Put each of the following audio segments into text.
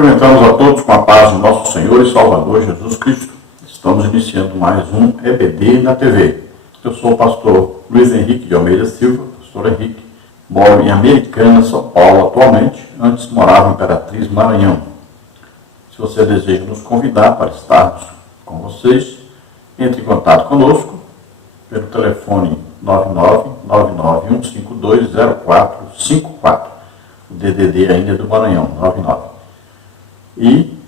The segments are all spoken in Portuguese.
Cumprimentamos a todos com a paz do nosso Senhor e Salvador Jesus Cristo. Estamos iniciando mais um EBD na TV. Eu sou o pastor Luiz Henrique de Almeida Silva, pastor Henrique. Moro em Americana, São Paulo atualmente. Antes morava em Imperatriz, Maranhão. Se você deseja nos convidar para estarmos com vocês, entre em contato conosco pelo telefone 99991520454. O DDD ainda é do Maranhão, 99. E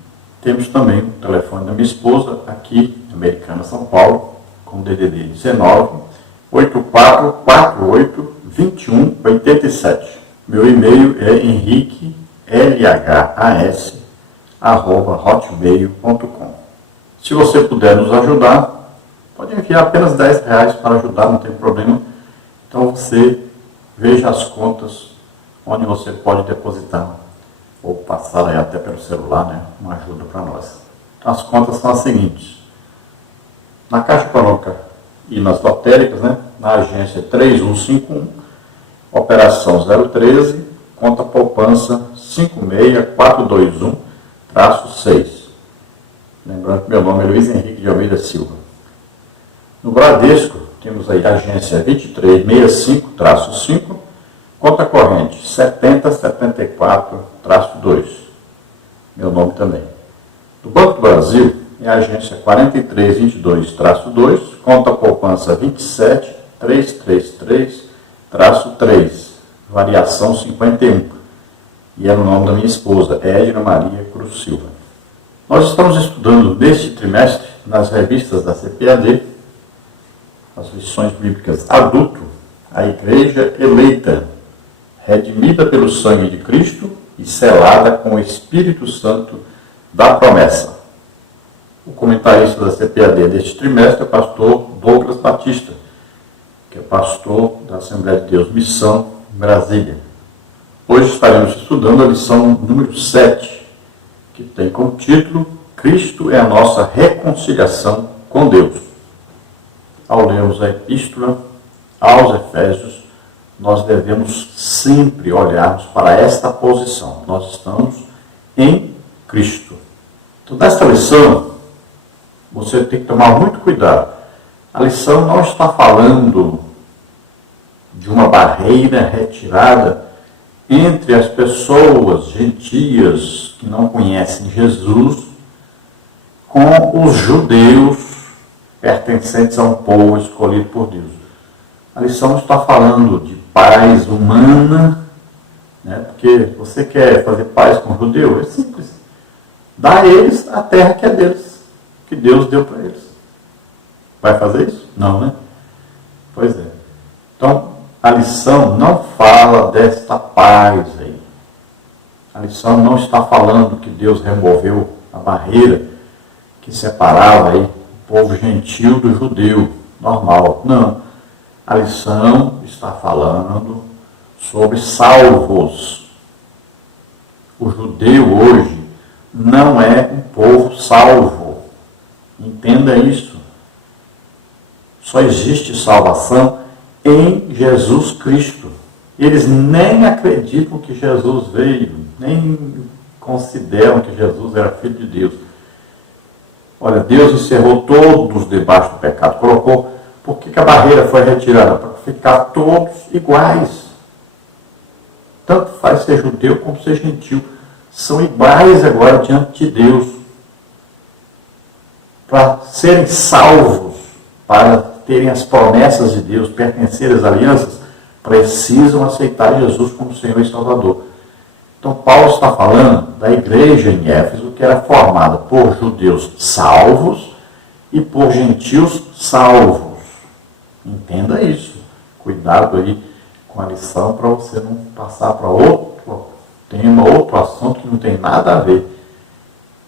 temos também o telefone da minha esposa, aqui em Americana, São Paulo, com o DDD 19 8448 2187. Meu e-mail é henriquelhas@hotmail.com. Se você puder nos ajudar, pode enviar apenas R$10 para ajudar, não tem problema. Então você veja as contas onde você pode depositar ou passar aí até pelo celular, né? Uma ajuda para nós. As contas são as seguintes. Na Caixa Econômica e nas lotéricas, né? Na agência 3151, operação 013, conta poupança 56421-6. Lembrando que meu nome é Luiz Henrique de Almeida Silva. No Bradesco, temos aí a agência 2365-5, conta corrente 7074-2. Meu nome também. Do Banco do Brasil, é a agência 4322-2, conta poupança 27333-3, variação 51. E é no nome da minha esposa, Edna Maria Cruz Silva. Nós estamos estudando neste trimestre, nas revistas da CPAD, as lições bíblicas adulto, a igreja eleita, redimida pelo sangue de Cristo e selada com o Espírito Santo da promessa. O comentarista da CPAD deste trimestre é o pastor Douglas Batista, que é pastor da Assembleia de Deus Missão, em Brasília. Hoje estaremos estudando a lição número 7, que tem como título Cristo é a nossa reconciliação com Deus. Ao lermos a epístola aos Efésios, nós devemos sempre olharmos para esta posição. Nós estamos em Cristo. Então, nesta lição, você tem que tomar muito cuidado. A lição não está falando de uma barreira retirada entre as pessoas gentias que não conhecem Jesus com os judeus pertencentes a um povo escolhido por Deus. A lição está falando de paz humana, né? Porque você quer fazer paz com o judeu? É simples. Dá a eles a terra que é deles, que Deus deu para eles. Vai fazer isso? Não, né? Pois é. Então, a lição não fala desta paz aí. A lição não está falando que Deus removeu a barreira que separava aí o povo gentil do judeu normal. Não. A lição está falando sobre salvos. O judeu hoje não é um povo salvo. Entenda isso. Só existe salvação em Jesus Cristo. Eles nem acreditam que Jesus veio, nem consideram que Jesus era Filho de Deus. Olha, Deus encerrou todos debaixo do pecado. Colocou. Por que a barreira foi retirada? Para ficar todos iguais. Tanto faz ser judeu como ser gentil. São iguais agora diante de Deus. Para serem salvos, para terem as promessas de Deus, pertencerem às alianças, precisam aceitar Jesus como Senhor e Salvador. Então, Paulo está falando da igreja em Éfeso, que era formada por judeus salvos e por gentios salvos. Entenda isso. Cuidado aí com a lição para você não passar para outro tema, outro assunto que não tem nada a ver.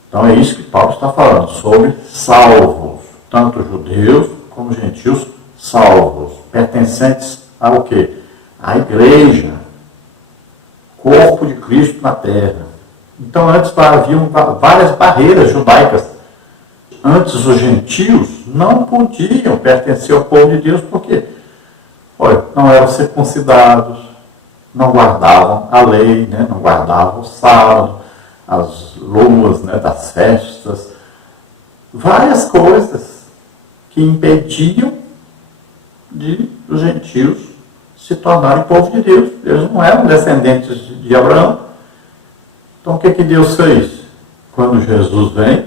Então é isso que Paulo está falando, sobre salvos, tanto judeus como gentios salvos, pertencentes ao quê? À igreja, corpo de Cristo na terra. Então antes haviam várias barreiras judaicas. Antes os gentios não podiam pertencer ao povo de Deus, porque não eram circuncidados, não guardavam a lei, né? Não guardavam o sábado, as luas, né, das festas, várias coisas que impediam de os gentios se tornarem povo de Deus. Eles não eram descendentes de Abraão. Então o que Deus fez? Quando Jesus vem,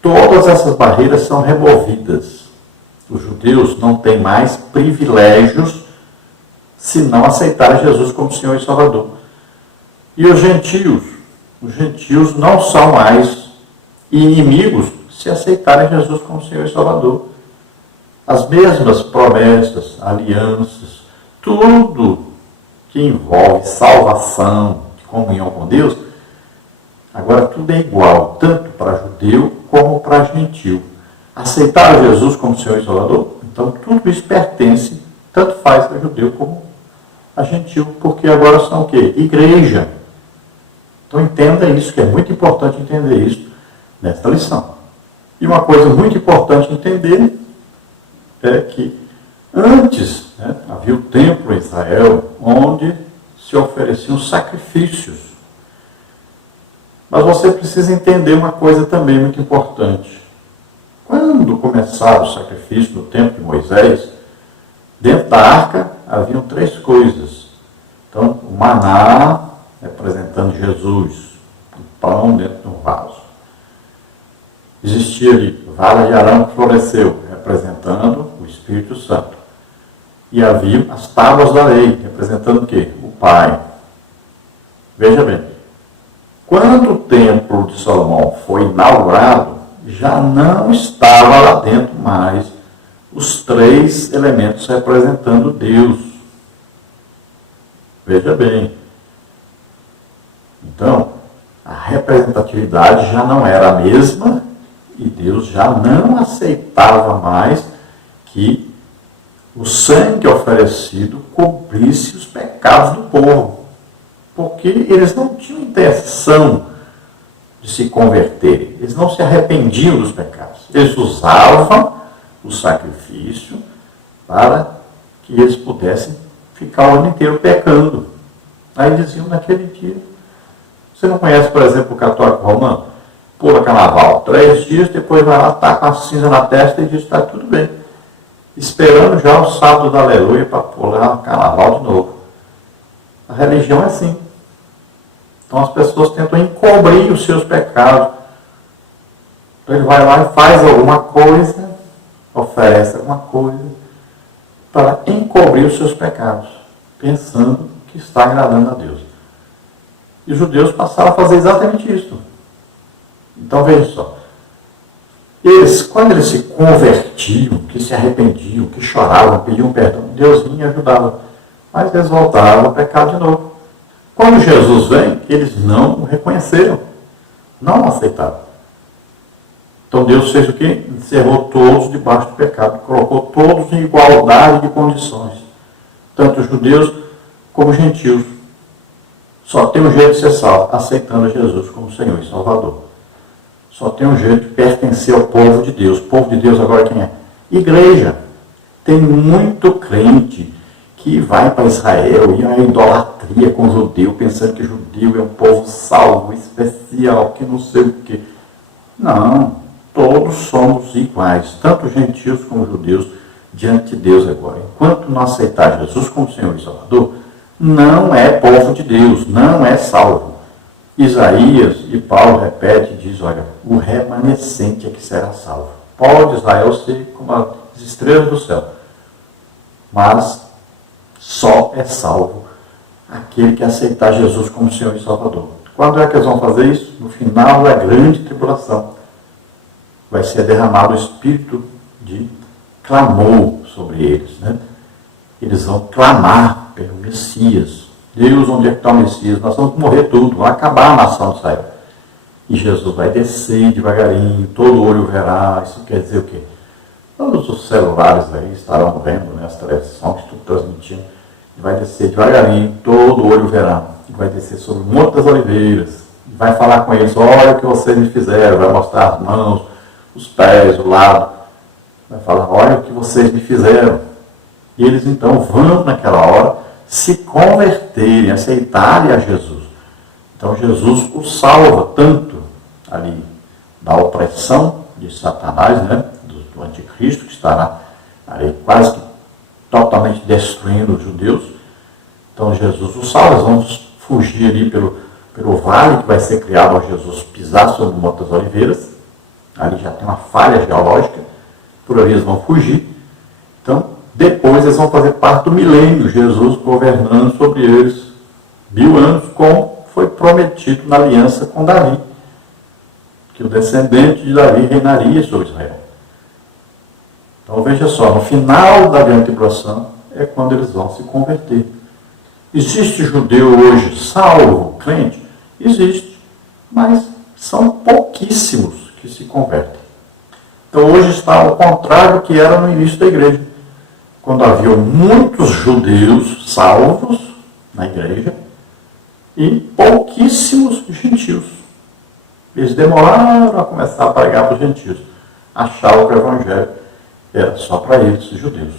todas essas barreiras são removidas. Os judeus não têm mais privilégios se não aceitarem Jesus como Senhor e Salvador. E os gentios não são mais inimigos se aceitarem Jesus como Senhor e Salvador. As mesmas promessas, alianças, tudo que envolve salvação, comunhão com Deus, agora tudo é igual, tanto para judeu como para gentil. Aceitaram Jesus como Senhor e Salvador? Então tudo isso pertence, tanto faz a judeu como a gentil, porque agora são o quê? Igreja. Então entenda isso, que é muito importante entender isso nesta lição. E uma coisa muito importante entender é que antes, né, havia o templo em Israel, onde se ofereciam sacrifícios. Mas você precisa entender uma coisa também muito importante. Quando começaram os sacrifícios no tempo de Moisés, dentro da arca haviam 3 coisas. Então, o maná, representando Jesus, o pão dentro de um vaso. Existia ali vara de Arão que floresceu, representando o Espírito Santo. E havia as tábuas da lei, representando o quê? O Pai. Veja bem, quando o templo de Salomão foi inaugurado, já não estava lá dentro mais os 3 elementos representando Deus. Veja bem. Então, a representatividade já não era a mesma e Deus já não aceitava mais que o sangue oferecido cobrisse os pecados do povo. Porque eles não tinham intenção de se converterem. Eles não se arrependiam dos pecados. Eles usavam o sacrifício para que eles pudessem ficar o ano inteiro pecando. Aí diziam naquele dia. Você não conhece, por exemplo, o católico romano? Pula carnaval 3 dias, depois vai lá, tá com a cinza na testa e diz, está tudo bem. Esperando já o sábado da aleluia para pular carnaval de novo. A religião é assim. Então as pessoas tentam encobrir os seus pecados. Então ele vai lá e faz alguma coisa, oferece alguma coisa, para encobrir os seus pecados, pensando que está agradando a Deus. E os judeus passaram a fazer exatamente isso. Então veja só. Quando eles se convertiam, que se arrependiam, que choravam, pediam perdão, Deus vinha e ajudava. Mas eles voltavam a pecar de novo. Quando Jesus vem, eles não o reconheceram, não o aceitaram. Então Deus fez o quê? Encerrou todos debaixo do pecado, colocou todos em igualdade de condições, tanto judeus como gentios. Só tem um jeito de ser salvo, aceitando Jesus como Senhor e Salvador. Só tem um jeito de pertencer ao povo de Deus. O povo de Deus agora quem é? Igreja. Tem muito crente que vai para Israel e a idolatria com o judeu, pensando que judeu é um povo salvo, especial, que não sei o quê. Não, todos somos iguais, tanto gentios como judeus, diante de Deus agora. Enquanto não aceitar Jesus como Senhor e Salvador, não é povo de Deus, não é salvo. Isaías e Paulo repete e diz, olha, o remanescente é que será salvo. Pode Israel ser como as estrelas do céu, mas só é salvo aquele que aceitar Jesus como Senhor e Salvador. Quando é que eles vão fazer isso? No final da grande tribulação. Vai ser derramado o espírito de clamor sobre eles. Né? Eles vão clamar pelo Messias. Deus, onde é que está o Messias? Nós vamos morrer tudo, vai acabar a nação de Israel. E Jesus vai descer devagarinho, todo olho verá. Isso quer dizer o quê? Todos os celulares aí estarão vendo, né, as televisões, tudo transmitindo. E vai descer devagarinho, todo olho verá. E vai descer sobre o Monte das Oliveiras. E vai falar com eles, olha o que vocês me fizeram. Vai mostrar as mãos, os pés, o lado. Vai falar, olha o que vocês me fizeram. E eles então vão naquela hora se converterem, aceitarem a Jesus. Então Jesus o salva tanto ali da opressão de Satanás, né, do anticristo, que estará ali quase que totalmente destruindo os judeus. Então Jesus o salva, eles vão fugir ali pelo vale que vai ser criado ao Jesus pisar sobre o Monte das Oliveiras. Ali já tem uma falha geológica, por ali eles vão fugir. Então, depois eles vão fazer parte do milênio, Jesus governando sobre eles 1000 anos, como foi prometido na aliança com Davi, que o descendente de Davi reinaria sobre Israel. Então veja só, no final da grande tribulação é quando eles vão se converter. Existe judeu hoje salvo, crente? Existe, mas são pouquíssimos que se convertem. Então hoje está ao contrário do que era no início da igreja, quando havia muitos judeus salvos na igreja e pouquíssimos gentios. Eles demoraram a começar a pregar para os gentios. Achavam que o evangelho era só para eles, os judeus.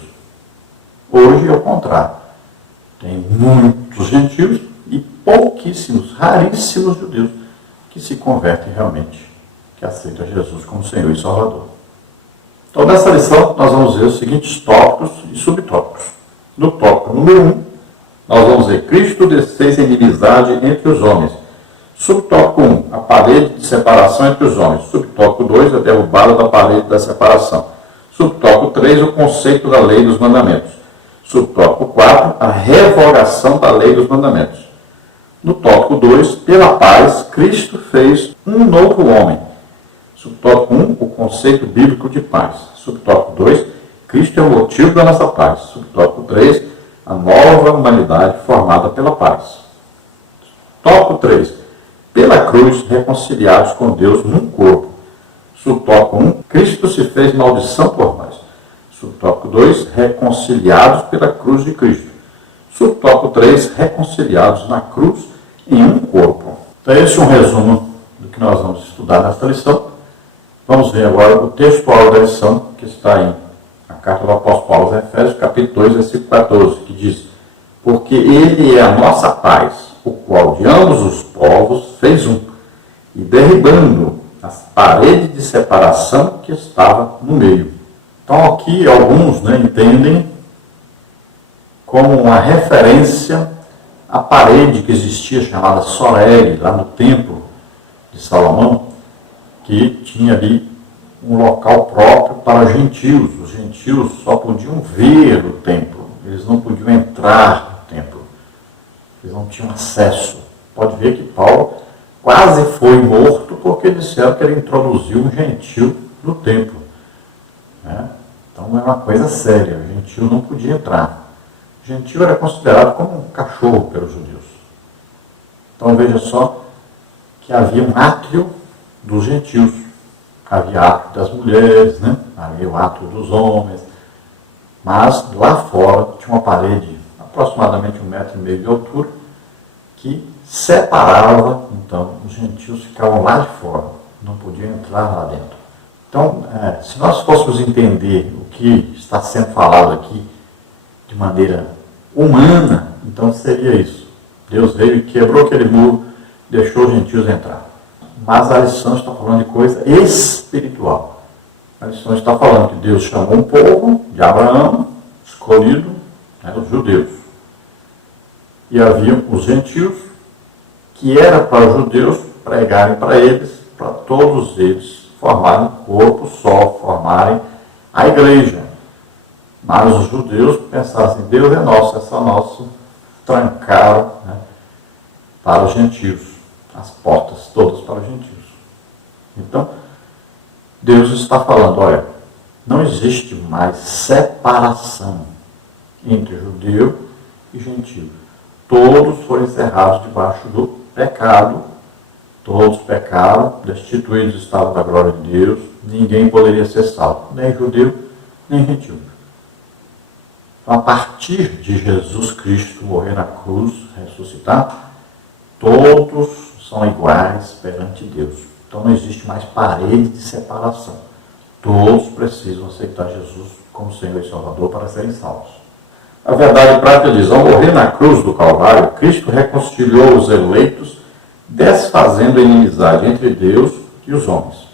Hoje é o contrário. Tem muitos gentios e pouquíssimos, raríssimos judeus que se convertem realmente, que aceitam Jesus como Senhor e Salvador. Então, nessa lição, nós vamos ver os seguintes tópicos e subtópicos. No tópico número 1, nós vamos ver Cristo desfez a inimizade entre os homens. Subtópico 1, a parede de separação entre os homens. Subtópico 2, a derrubada da parede da separação. Subtópico 3, o conceito da lei dos mandamentos. Subtópico 4, a revogação da lei dos mandamentos. No tópico 2, pela paz, Cristo fez um novo homem. Subtópico 1, o conceito bíblico de paz. Subtópico 2, Cristo é o motivo da nossa paz. Subtópico 3, a nova humanidade formada pela paz. Tópico 3, pela cruz, reconciliados com Deus num corpo. Subtópico 1, Cristo se fez maldição por nós. Subtópico 2, reconciliados pela cruz de Cristo. Subtópico 3, reconciliados na cruz em um corpo. Então, esse é um resumo do que nós vamos estudar nesta lição. Vamos ver agora o textual da lição, que está em a carta do apóstolo Paulo aos Efésios, capítulo 2, versículo 14, que diz: porque ele é a nossa paz, o qual de ambos os povos fez um, e derribando as paredes de separação que estava no meio. Então aqui alguns entendem como uma referência à parede que existia, chamada Soreg, lá no templo de Salomão, que tinha ali um local próprio para gentios. Os gentios só podiam ver o templo, eles não podiam entrar no templo, eles não tinham acesso. Pode ver que Paulo quase foi morto porque disseram que ele introduziu um gentio no templo. Então é uma coisa séria, o gentio não podia entrar. O gentio era considerado como um cachorro pelos judeus. Então veja só que havia um átrio dos gentios. Havia átrio das mulheres, havia o átrio dos homens, mas lá fora tinha uma parede aproximadamente 1,5 metro de altura que separava. Então os gentios ficavam lá de fora, não podiam entrar lá dentro. Então, se nós fôssemos entender o que está sendo falado aqui de maneira humana, então seria isso. Deus veio e quebrou aquele muro, deixou os gentios entrar. Mas a lição está falando de coisa espiritual. A lição está falando que Deus chamou um povo de Abraão, escolhido, os judeus. E havia os gentios, que era para os judeus pregarem para eles, para todos eles formarem um corpo só, formarem a igreja. Mas os judeus pensaram assim: Deus é nosso, é só nosso. Trancaram para os gentios, as portas todas para os gentios. Então, Deus está falando: olha, não existe mais separação entre judeu e gentio. Todos foram encerrados debaixo do pecado. Todos pecaram, destituídos estavam da glória de Deus. Ninguém poderia ser salvo, nem judeu, nem gentio. Então, a partir de Jesus Cristo morrer na cruz, ressuscitar, todos são iguais perante Deus. Então não existe mais parede de separação. Todos precisam aceitar Jesus como Senhor e Salvador para serem salvos. A verdade prática diz: ao morrer na cruz do Calvário, Cristo reconciliou os eleitos desfazendo a inimizade entre Deus e os homens.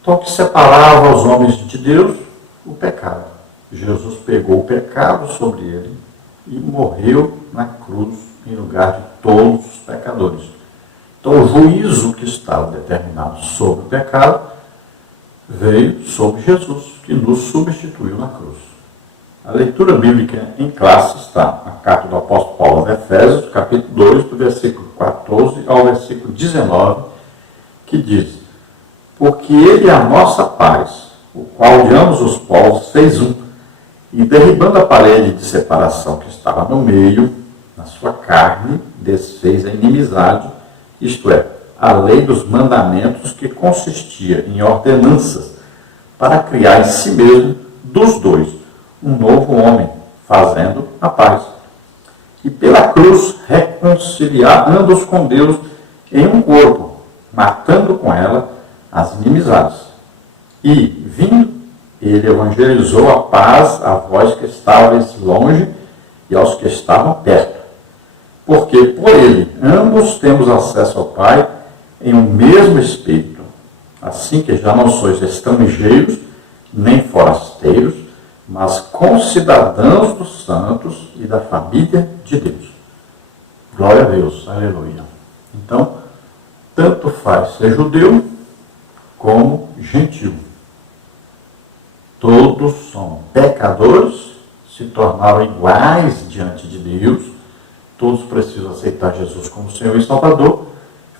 Então, o que separava os homens de Deus? O pecado. Jesus pegou o pecado sobre ele e morreu na cruz em lugar de todos os pecadores. Então, o juízo que estava determinado sobre o pecado veio sobre Jesus, que nos substituiu na cruz. A leitura bíblica em classe está na carta do apóstolo Paulo aos Efésios, capítulo 2, do versículo 14 ao versículo 19, que diz: porque ele é a nossa paz, o qual de ambos os povos fez um, e derribando a parede de separação que estava no meio, na sua carne, desfez a inimizade, isto é, a lei dos mandamentos que consistia em ordenanças, para criar em si mesmo, dos dois, um novo homem, fazendo a paz. E pela cruz reconciliar ambos com Deus em um corpo, matando com ela as inimizades. E, vindo, ele evangelizou a paz a vós que estavais longe e aos que estavam perto. Porque por ele ambos temos acesso ao Pai em um mesmo Espírito, assim que já não sois estrangeiros, nem forasteiros, mas concidadãos dos santos e da família de Deus. Glória a Deus, aleluia. Então, tanto faz ser judeu como gentil. Todos são pecadores, se tornaram iguais diante de Deus, todos precisam aceitar Jesus como Senhor e Salvador.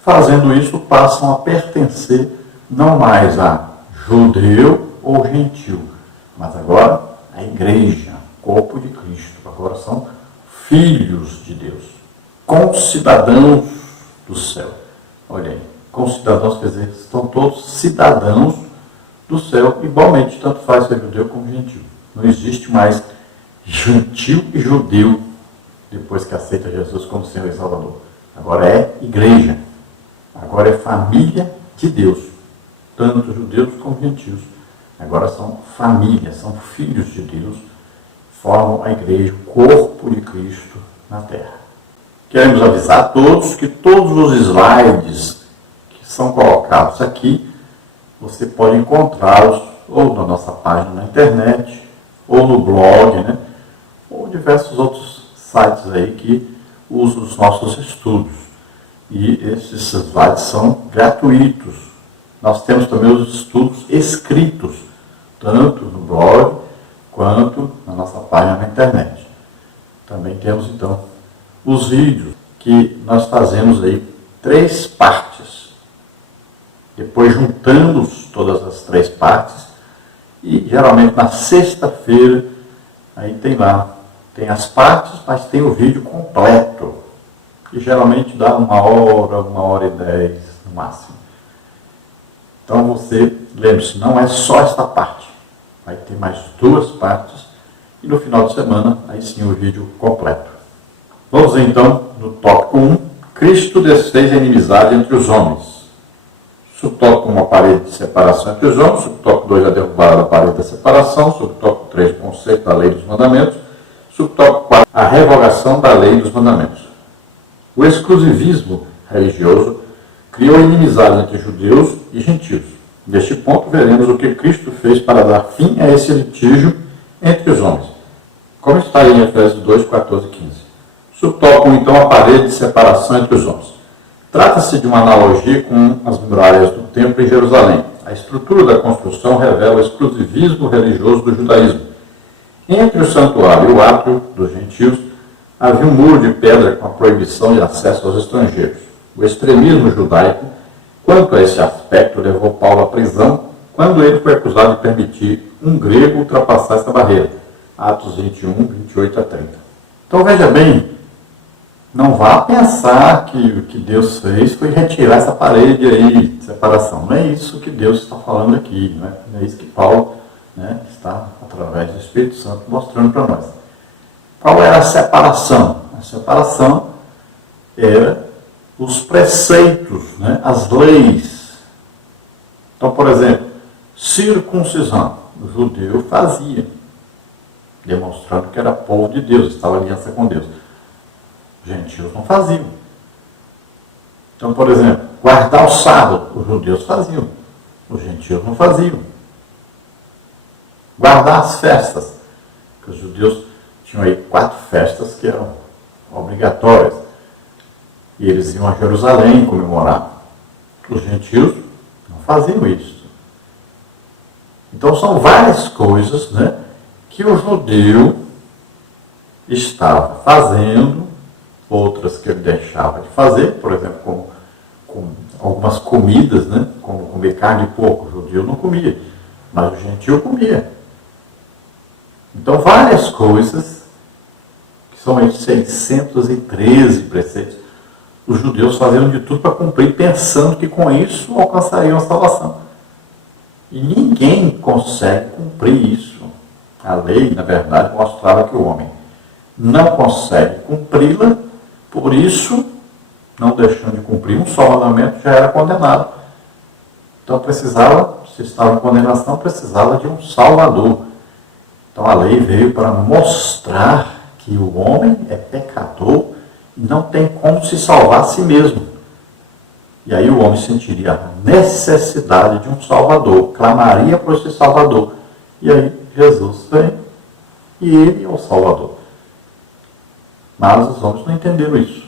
Fazendo isso, passam a pertencer não mais a judeu ou gentil, mas agora a igreja, corpo de Cristo. Agora são filhos de Deus, concidadãos do céu. Olha aí, concidadãos quer dizer, estão todos cidadãos do céu, igualmente, tanto faz ser judeu como gentil. Não existe mais gentil e judeu depois que aceita Jesus como Senhor e Salvador. Agora é igreja. Agora é família de Deus. Tanto judeus como gentios. Agora são família, são filhos de Deus. Formam a igreja, o corpo de Cristo na terra. Queremos avisar a todos que todos os slides que são colocados aqui, você pode encontrá-los ou na nossa página na internet, ou no blog, né? Ou diversos outros sites aí que usam os nossos estudos. E esses slides são gratuitos. Nós temos também os estudos escritos, tanto no blog quanto na nossa página na internet. Também temos, então, os vídeos que nós fazemos aí 3 partes. Depois juntamos todas as 3 partes e geralmente na sexta-feira aí tem as partes, mas tem o vídeo completo, que geralmente dá 1 hora, 1h10 no máximo. Então você, lembre-se, não é só esta parte, vai ter mais 2 partes e no final de semana aí sim o vídeo completo. Vamos então no tópico 1, Cristo desfez a inimizade entre os homens. Subtópico 1, a parede de separação entre os homens. Subtópico 2, a derrubada da parede da separação. Subtópico 3, o conceito da lei dos mandamentos. Subtópico 4, a revogação da lei dos mandamentos. O exclusivismo religioso criou inimizade entre judeus e gentios. Neste ponto, veremos o que Cristo fez para dar fim a esse litígio entre os homens. Como está aí em Efésios 2, 14 e 15. Subtópico 1, então, a parede de separação entre os homens. Trata-se de uma analogia com as muralhas do templo em Jerusalém. A estrutura da construção revela o exclusivismo religioso do judaísmo. Entre o santuário e o átrio dos gentios, havia um muro de pedra com a proibição de acesso aos estrangeiros. O extremismo judaico, quanto a esse aspecto, levou Paulo à prisão quando ele foi acusado de permitir um grego ultrapassar essa barreira. Atos 21, 28 a 30. Então veja bem, não vá pensar que o que Deus fez foi retirar essa parede aí de separação. Não é isso que Deus está falando aqui. Não é isso que Paulo, está, através do Espírito Santo, mostrando para nós. Qual era a separação? A separação era os preceitos, as leis. Então, por exemplo, circuncisão. O judeu fazia, demonstrando que era povo de Deus, estava em aliança com Deus. Gentios não faziam. Então, por exemplo, guardar o sábado, os judeus faziam, os gentios não faziam. Guardar as festas, que os judeus tinham aí 4 festas que eram obrigatórias. E eles iam a Jerusalém comemorar. Os gentios não faziam isso. Então são várias coisas, né, que o judeu estava fazendo, outras que ele deixava de fazer, por exemplo, com algumas comidas, né, como comer carne de porco, o judeu não comia, mas o gentio comia. Então várias coisas, que são aí 613 preceitos, os judeus faziam de tudo para cumprir, pensando que com isso alcançariam a salvação. E ninguém consegue cumprir isso. A lei, na verdade, mostrava que o homem não consegue cumpri-la, por isso, não deixando de cumprir um só mandamento, já era condenado. Então precisava, se estava em condenação, precisava de um Salvador. Então a lei veio para mostrar que o homem é pecador e não tem como se salvar a si mesmo. E aí o homem sentiria a necessidade de um Salvador, clamaria por esse Salvador. E aí Jesus vem e ele é o Salvador. Mas os homens não entenderam isso.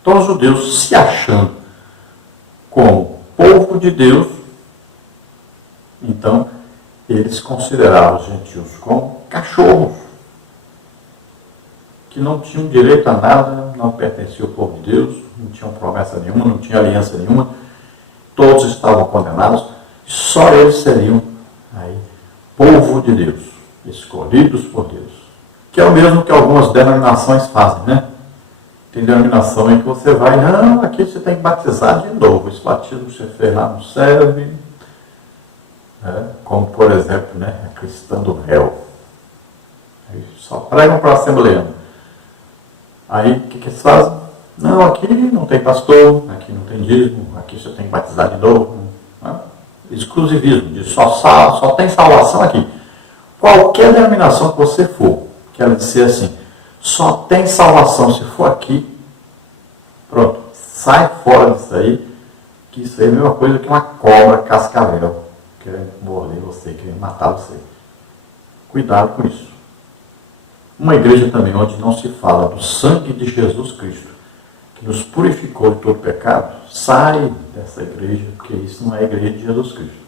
Então os judeus, se achando como povo de Deus, então eles consideravam os gentios como cachorros, que não tinham direito a nada, não pertenciam ao povo de Deus, não tinham promessa nenhuma, não tinham aliança nenhuma, todos estavam condenados, e só eles seriam aí povo de Deus, escolhidos por Deus. Que é o mesmo que algumas denominações fazem, né? Tem denominação em que você vai, não, aqui você tem que batizar de novo, esse batismo que você fez lá não serve, como por exemplo, né, a cristã do réu. Aí só pregam para a assembleia. Aí o que eles fazem? Não, aqui não tem pastor, aqui não tem dízimo, aqui você tem que batizar de novo. Né? Exclusivismo, de só tem salvação aqui. Qualquer denominação que você for, quero dizer assim, só tem salvação se for aqui, pronto, sai fora disso aí, que isso aí é a mesma coisa que uma cobra cascavel, querendo morder você, querendo matar você. Cuidado com isso. Uma igreja também onde não se fala do sangue de Jesus Cristo, que nos purificou de todo pecado, sai dessa igreja, porque isso não é a igreja de Jesus Cristo.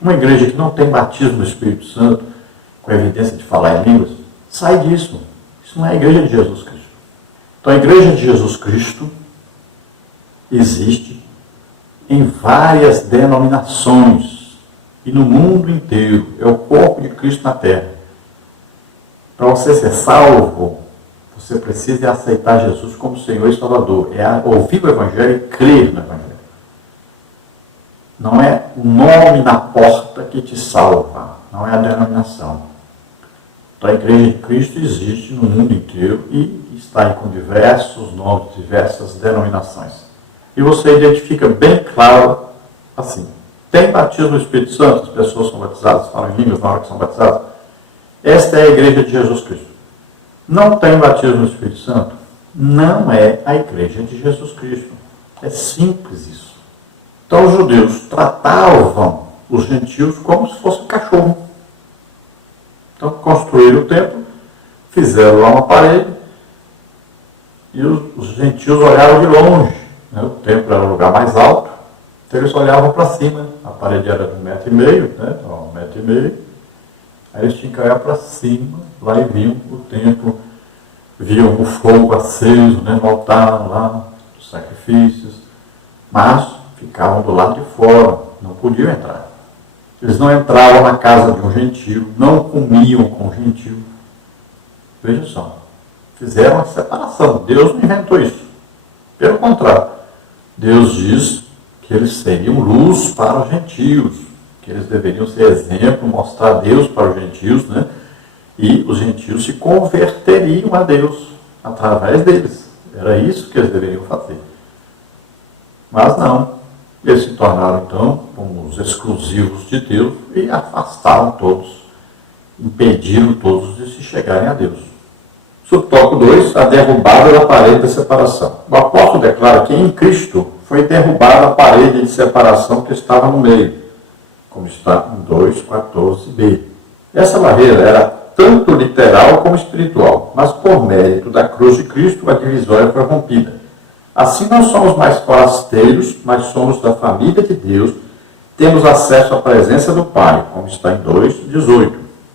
Uma igreja que não tem batismo no Espírito Santo, com evidência de falar em línguas, sai disso. Isso não é a igreja de Jesus Cristo. Então a igreja de Jesus Cristo existe em várias denominações e no mundo inteiro. É o corpo de Cristo na terra. Para você ser salvo, você precisa aceitar Jesus como Senhor e Salvador. É ouvir o Evangelho e crer no Evangelho. Não é o nome na porta que te salva. Não é a denominação. Então a Igreja de Cristo existe no mundo inteiro e está aí com diversos nomes, diversas denominações. E você identifica bem claro assim. Tem batismo no Espírito Santo? As pessoas são batizadas, falam em línguas na hora que são batizadas? Esta é a igreja de Jesus Cristo. Não tem batismo no Espírito Santo? Não é a igreja de Jesus Cristo. É simples isso. Então os judeus tratavam os gentios como se fosse um cachorro. Então construíram o templo, fizeram lá uma parede e os gentios olhavam de longe. Né? O templo era o lugar mais alto, então eles olhavam para cima. A parede era de 1,5 metro, né? Então, 1,5 metro. Aí eles tinham que olhar para cima, lá e viam o templo, viam o fogo aceso, né, no altar lá, dos sacrifícios, mas ficavam do lado de fora, não podiam entrar. Eles não entravam na casa de um gentio, não comiam com o gentio. Veja só, fizeram a separação. Deus não inventou isso. Pelo contrário, Deus diz que eles seriam luz para os gentios, que eles deveriam ser exemplo, mostrar Deus para os gentios, né? E os gentios se converteriam a Deus através deles. Era isso que eles deveriam fazer. Mas não. Eles se tornaram, então, como os exclusivos de Deus e afastaram todos, impediram todos de se chegarem a Deus. Subtópico 2, a derrubada da parede da separação. O apóstolo declara que em Cristo foi derrubada a parede de separação que estava no meio, como está em 2,14b. Essa barreira era tanto literal como espiritual, mas por mérito da cruz de Cristo a divisória foi rompida. Assim não somos mais forasteiros, mas somos da família de Deus, temos acesso à presença do Pai, como está em 2,18.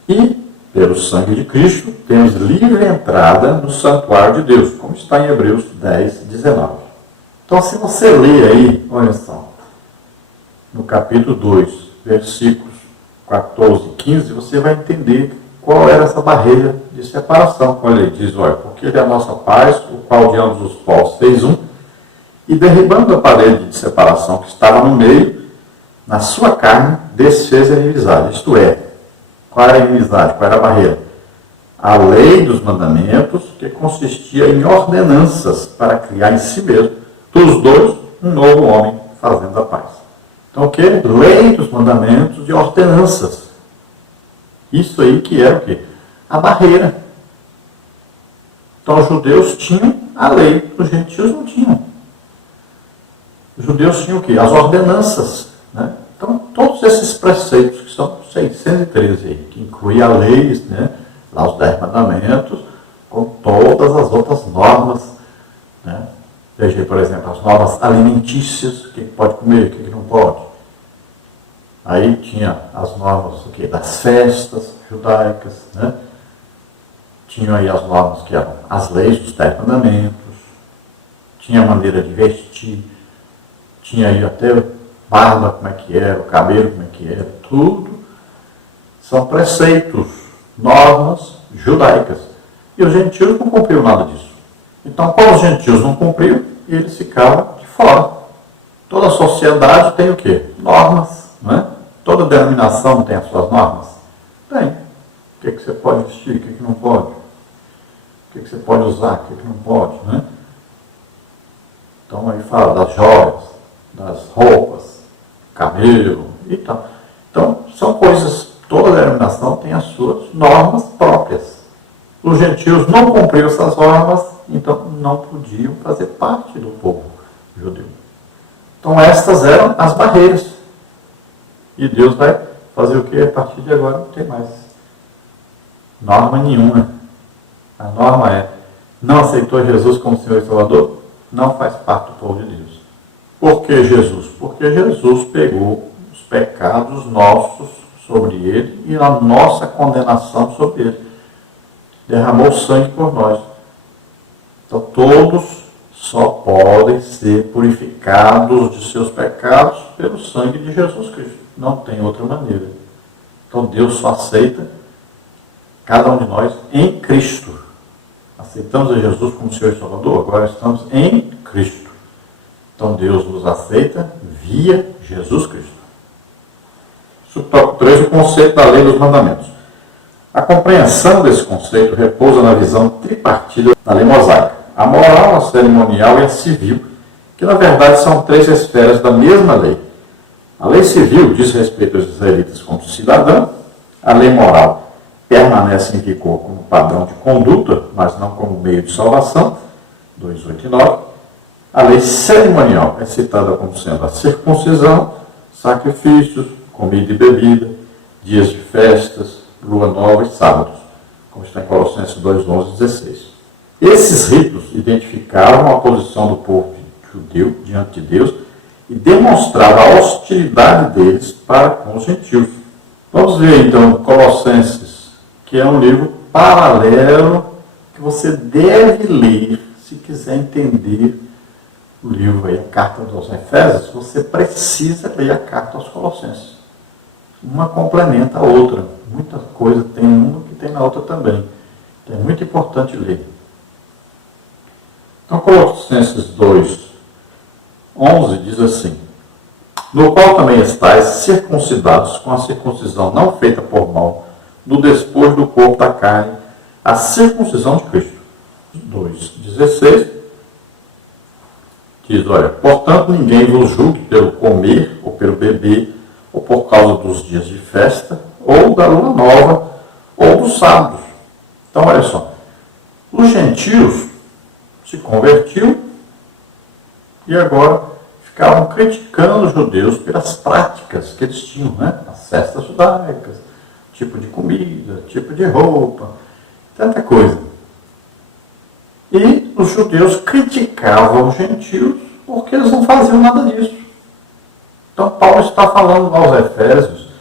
E, pelo sangue de Cristo, temos livre entrada no santuário de Deus, como está em Hebreus 10,19. Então, se você ler aí, olha só, no capítulo 2, versículos 14 e 15, você vai entender qual era essa barreira de separação. Olha, ele diz, olha, porque ele é a nossa paz, o qual de ambos os povos fez um, e derribando a parede de separação que estava no meio, na sua carne, desfez a inimizade. Isto é, qual era a inimizade? Qual era a barreira? A lei dos mandamentos, que consistia em ordenanças para criar em si mesmo, dos dois, um novo homem, fazendo a paz. Então, o que? Lei dos mandamentos e ordenanças. Isso aí que era o quê? A barreira. Então, os judeus tinham a lei, os gentios não tinham. Os judeus tinham o quê? As ordenanças. Né? Então, todos esses preceitos, que são 613 aí, que inclui a lei, né? Lá os 10 mandamentos, com todas as outras normas. Né? Veja aí, por exemplo, as normas alimentícias, o que pode comer, o que não pode. Aí tinha as normas das festas judaicas, né? Tinha aí as normas que eram as leis dos 10 mandamentos, tinha a maneira de vestir, tinha aí até barba, como é que era, o cabelo, como é que era, tudo são preceitos, normas judaicas. E os gentios não cumpriram nada disso. Então, como os gentios não cumpriram, eles ficavam de fora. Toda a sociedade tem o quê? Normas, não é? Toda denominação tem as suas normas? Tem. O que você pode vestir, o que não pode? O que você pode usar, o que não pode, né? Então, aí fala das joias, das roupas, cabelo e tal. Então, são coisas, toda denominação tem as suas normas próprias. Os gentios não cumpriram essas normas, então não podiam fazer parte do povo judeu. Então, estas eram as barreiras. E Deus vai fazer o que? A partir de agora não tem mais norma nenhuma. A norma é, não aceitou Jesus como Senhor e Salvador? Não faz parte do povo de Deus. Por que Jesus? Porque Jesus pegou os pecados nossos sobre ele e a nossa condenação sobre ele. Derramou sangue por nós. Então todos só podem ser purificados de seus pecados pelo sangue de Jesus Cristo. Não tem outra maneira. Então Deus só aceita cada um de nós em Cristo. Aceitamos a Jesus como Senhor e Salvador, agora estamos em Cristo. Então Deus nos aceita via Jesus Cristo. Subtópico 3, o conceito da lei dos mandamentos. A compreensão desse conceito repousa na visão tripartida da lei mosaica. A moral, a cerimonial e a civil, que na verdade são 3 esferas da mesma lei. A lei civil diz respeito aos israelitas como cidadão, a lei moral permanece em vigor como padrão de conduta, mas não como meio de salvação, 2:8 e 9. A lei cerimonial é citada como sendo a circuncisão, sacrifícios, comida e bebida, dias de festas, lua nova e sábados, como está em Colossenses 2:11 e 16. Esses ritos identificavam a posição do povo judeu diante de Deus e demonstravam a hostilidade deles para com os gentios. Vamos ver então Colossenses, que é um livro paralelo que você deve ler se quiser entender o livro aí, a carta aos Efésios. Você precisa ler a carta aos Colossenses. Uma complementa a outra. Muita coisa tem uma que tem na outra também. Então é muito importante ler. Então, Colossenses 2:11 diz assim: no qual também estáis circuncidados com a circuncisão não feita por mão, no despojo do corpo da carne, a circuncisão de Cristo. 2:16 diz, olha, portanto ninguém vos julgue pelo comer ou pelo beber, ou por causa dos dias de festa, ou da lua nova, ou dos sábados. Então, olha só, Os gentios se convertiam e agora ficavam criticando os judeus pelas práticas que eles tinham, né? As festas judaicas, tipo de comida, tipo de roupa, tanta coisa. E os judeus criticavam os gentios porque eles não faziam nada disso. Então Paulo está falando aos Efésios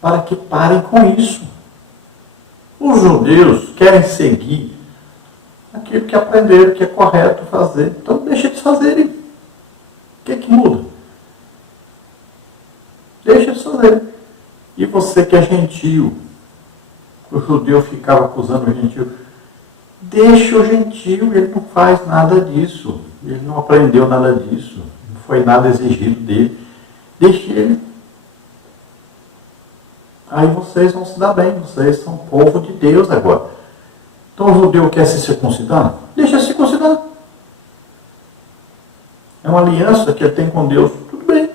para que parem com isso. Os judeus querem seguir aquilo que aprenderam, que é correto fazer. Então deixa eles fazerem. O que muda? Deixa eles fazerem. E você que é gentio, o judeu ficava acusando o gentio, deixa o gentio, ele não faz nada disso. Ele não aprendeu nada disso. Não foi nada exigido dele. Deixa ele. Aí vocês vão se dar bem. Vocês são povo de Deus agora. Então o judeu quer se circuncidar? Deixa se circuncidar. É uma aliança que ele tem com Deus. Tudo bem.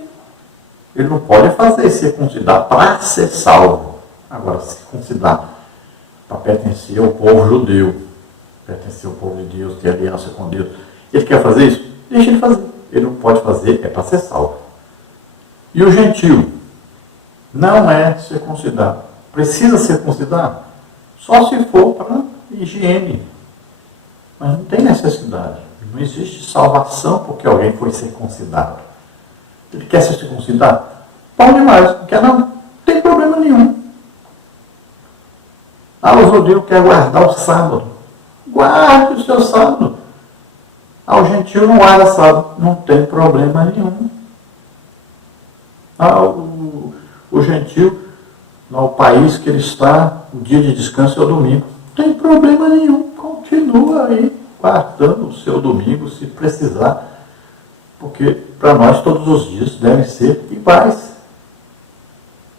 Ele não pode fazer circuncidar para ser salvo. Agora, circuncidar para pertencer ao povo judeu, pertencer ao povo de Deus, ter aliança com Deus. Ele quer fazer isso? Deixa ele fazer. Ele não pode fazer, é para ser salvo. E o gentio? Não é circuncidar. Precisa circuncidar? Só se for para higiene. Mas não tem necessidade. Não existe salvação porque alguém foi circuncidado. Ele quer se circuncidar? Bom demais. Não quer não tem problema nenhum. O judeu quer guardar o sábado. Guarde o seu sábado. O gentio não guarda sábado. Não tem problema nenhum. O gentio, no país que ele está, o dia de descanso é o domingo. Não tem problema nenhum. Continua aí guardando o seu domingo se precisar. Porque para nós todos os dias devem ser iguais.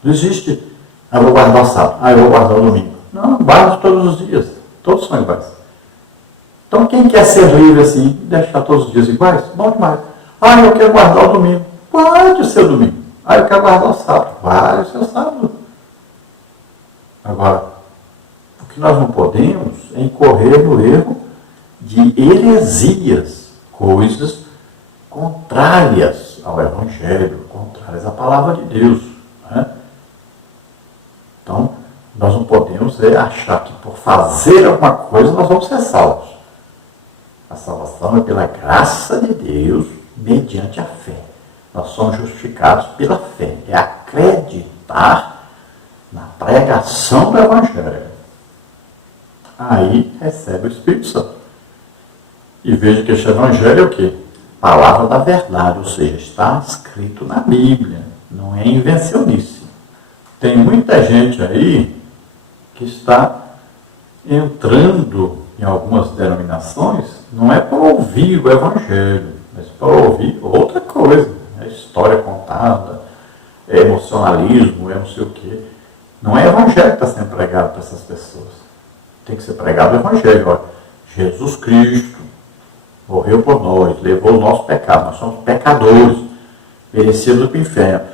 Não existe, eu vou guardar o sábado, eu vou guardar o domingo. Não, guarda todos os dias. Todos são iguais. Então quem quer ser livre assim, deixar todos os dias iguais? Bom demais. Eu quero guardar o domingo. Guarde o seu domingo. Eu quero guardar o sábado. Guarde o seu sábado. Agora, o que nós não podemos é incorrer no erro de heresias, coisas contrárias ao Evangelho, contrárias à palavra de Deus. Né? Então, nós não podemos achar que por fazer alguma coisa nós vamos ser salvos. A salvação é pela graça de Deus, mediante a fé. Nós somos justificados pela fé. É acreditar na pregação do Evangelho. Aí recebe o Espírito Santo. E veja que este Evangelho é o quê? Palavra da verdade, ou seja, está escrito na Bíblia. Não é invencionice. Tem muita gente aí que está entrando em algumas denominações, não é para ouvir o Evangelho, mas para ouvir outra coisa. É história contada, é emocionalismo, é não sei o quê. Não é Evangelho que está sendo pregado para essas pessoas. Tem que ser pregado o Evangelho. Olha, Jesus Cristo morreu por nós, levou o nosso pecado. Nós somos pecadores, merecidos do inferno.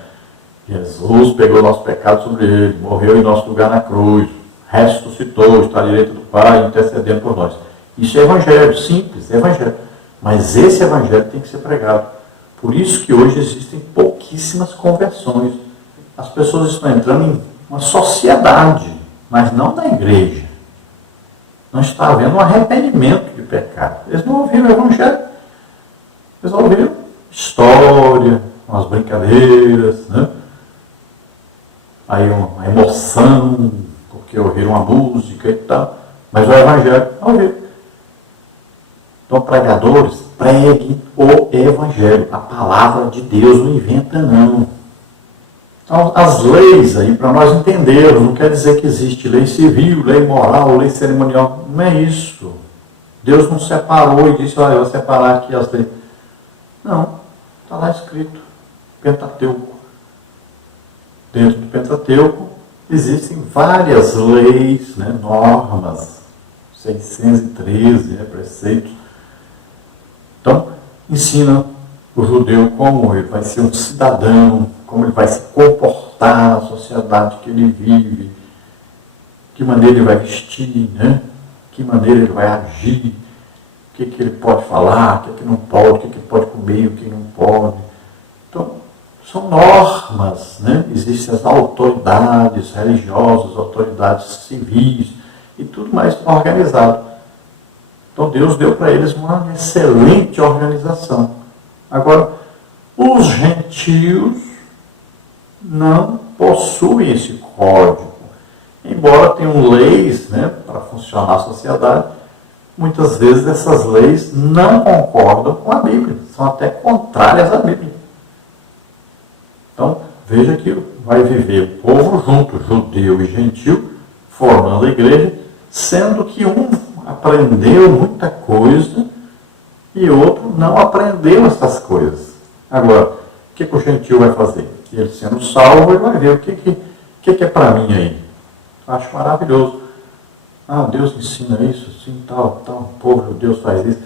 Jesus pegou o nosso pecado sobre ele, morreu em nosso lugar na cruz, ressuscitou, está à direita do Pai, intercedendo por nós. Isso é Evangelho, simples, é Evangelho. Mas esse Evangelho tem que ser pregado. Por isso que hoje existem pouquíssimas conversões. As pessoas estão entrando em uma sociedade, mas não na igreja. Não está havendo um arrependimento de pecado. Eles não ouviram o Evangelho. Eles ouviram história, umas brincadeiras, né? Aí uma emoção, porque ouviram uma música e tal. Mas o Evangelho não ouviram. Então, pregadores, preguem o Evangelho. A palavra de Deus não inventa, não. Então, as leis aí, para nós entendermos, não quer dizer que existe lei civil, lei moral, lei cerimonial. Não é isso. Deus não separou e disse, eu vou separar aqui as leis. Não. Está lá escrito. Pentateuco. Dentro do Pentateuco existem várias leis, né, normas, 613 preceitos. Então, ensina o judeu como ele vai ser um cidadão, como ele vai se comportar na sociedade que ele vive. que maneira ele vai vestir, né? Que maneira ele vai agir, o que ele pode falar, o que não pode, o que ele pode comer, o que não pode. Então, são normas, né? Existem as autoridades religiosas, autoridades civis e tudo mais organizado. Então Deus deu para eles uma excelente organização. Agora, os gentios não possuem esse código. Embora tenham leis, né, para funcionar a sociedade, muitas vezes essas leis não concordam com a Bíblia, são até contrárias à Bíblia. Então, veja que vai viver o povo junto, judeu e gentil, formando a igreja, sendo que um aprendeu muita coisa e outro não aprendeu essas coisas. Agora, o que o gentil vai fazer? Ele sendo salvo, ele vai ver o que é para mim aí. Acho maravilhoso. Ah, Deus ensina isso, assim, tal, o povo judeu faz isso.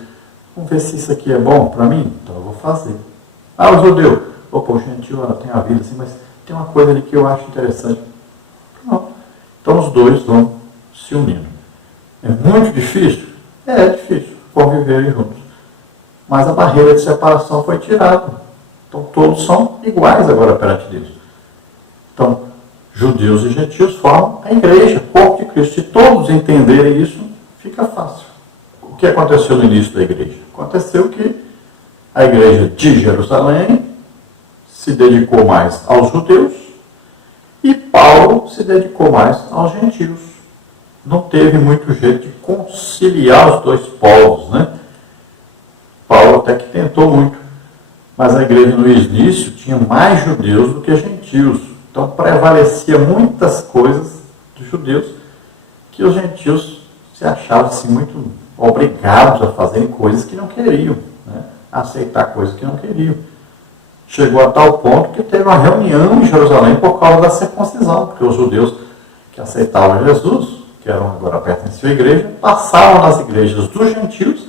Vamos ver se isso aqui é bom para mim? Então eu vou fazer. Ah, o judeu. Opa, o gentil tem a vida assim, mas tem uma coisa ali que eu acho interessante. Pronto. Então os dois vão se unindo. É muito difícil? É difícil conviverem juntos. Mas a barreira de separação foi tirada. Então todos são iguais agora perante Deus. Então, judeus e gentios formam a igreja, o corpo de Cristo. Se todos entenderem isso, fica fácil. O que aconteceu no início da igreja? Aconteceu que a igreja de Jerusalém se dedicou mais aos judeus e Paulo se dedicou mais aos gentios. Não teve muito jeito de conciliar os dois povos, né? Paulo até que tentou muito, mas a igreja no início tinha mais judeus do que gentios. Então prevalecia muitas coisas dos judeus que os gentios se achavam assim, muito obrigados a fazerem coisas que não queriam, né? A aceitar coisas que não queriam. Chegou a tal ponto que teve uma reunião em Jerusalém por causa da circuncisão, porque os judeus que aceitavam Jesus, que eram agora pertenciam à igreja, passavam nas igrejas dos gentios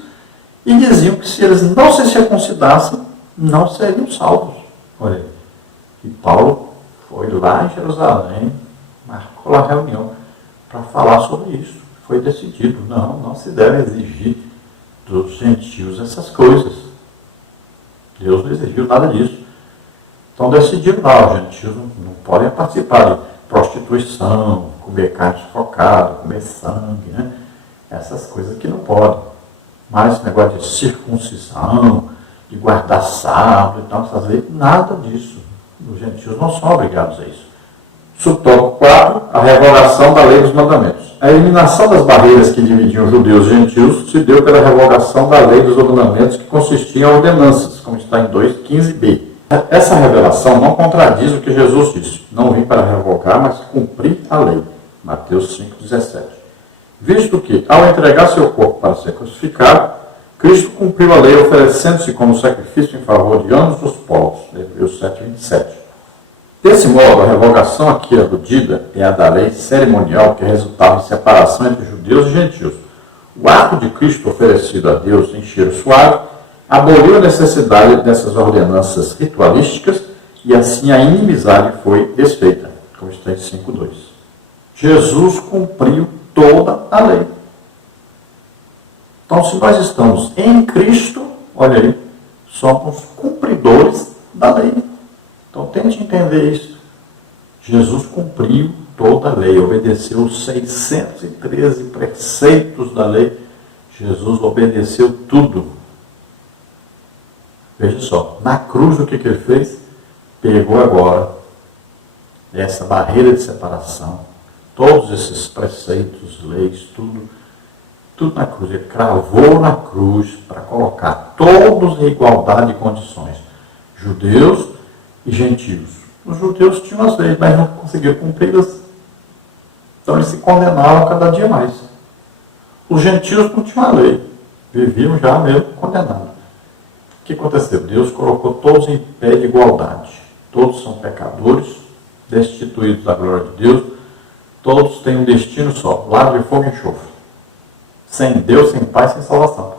e diziam que se eles não se circuncidassem, não seriam salvos. Olha aí. E Paulo foi lá em Jerusalém, marcou lá a reunião para falar sobre isso. Foi decidido, não se deve exigir dos gentios essas coisas. Deus não exigiu nada disso. Então decidiram lá, os gentios não podem participar de prostituição, comer carne sufocada, comer sangue, né? Essas coisas que não podem. Mas esse negócio de circuncisão, de guardar sábado e tal, essas leis, nada disso. Os gentios não são obrigados a isso. Subtópico 4, a revogação da lei dos mandamentos. A eliminação das barreiras que dividiam judeus e gentios se deu pela revogação da lei dos mandamentos, que consistia em ordenanças, como está em 2,15b. Essa revelação não contradiz o que Jesus disse: não vim para revogar, mas cumprir a lei. Mateus 5,17. Visto que, ao entregar seu corpo para ser crucificado, Cristo cumpriu a lei, oferecendo-se como sacrifício em favor de ambos os povos. Hebreus 7,27. Desse modo, a revogação aqui aludida é a da lei cerimonial que resultava em separação entre judeus e gentios. O ato de Cristo oferecido a Deus em cheiro suave aboliu a necessidade dessas ordenanças ritualísticas e assim a inimizade foi desfeita, como está em 5,2. Jesus cumpriu toda a lei. Então, se nós estamos em Cristo, olha aí, somos cumpridores da lei. Então, tente entender isso. Jesus cumpriu toda a lei, obedeceu os 613 preceitos da lei. Jesus obedeceu tudo. Veja só, na cruz o que ele fez? Pegou agora essa barreira de separação, todos esses preceitos, leis, tudo na cruz. Ele cravou na cruz para colocar todos em igualdade de condições, judeus e gentios. Os judeus tinham as leis, mas não conseguiam cumpri-las. Então eles se condenavam cada dia mais. Os gentios não tinham a lei, viviam já mesmo condenados. O que aconteceu? Deus colocou todos em pé de igualdade. Todos são pecadores, destituídos da glória de Deus. Todos têm um destino só, lago de fogo e enxofre. Sem Deus, sem paz, sem salvação.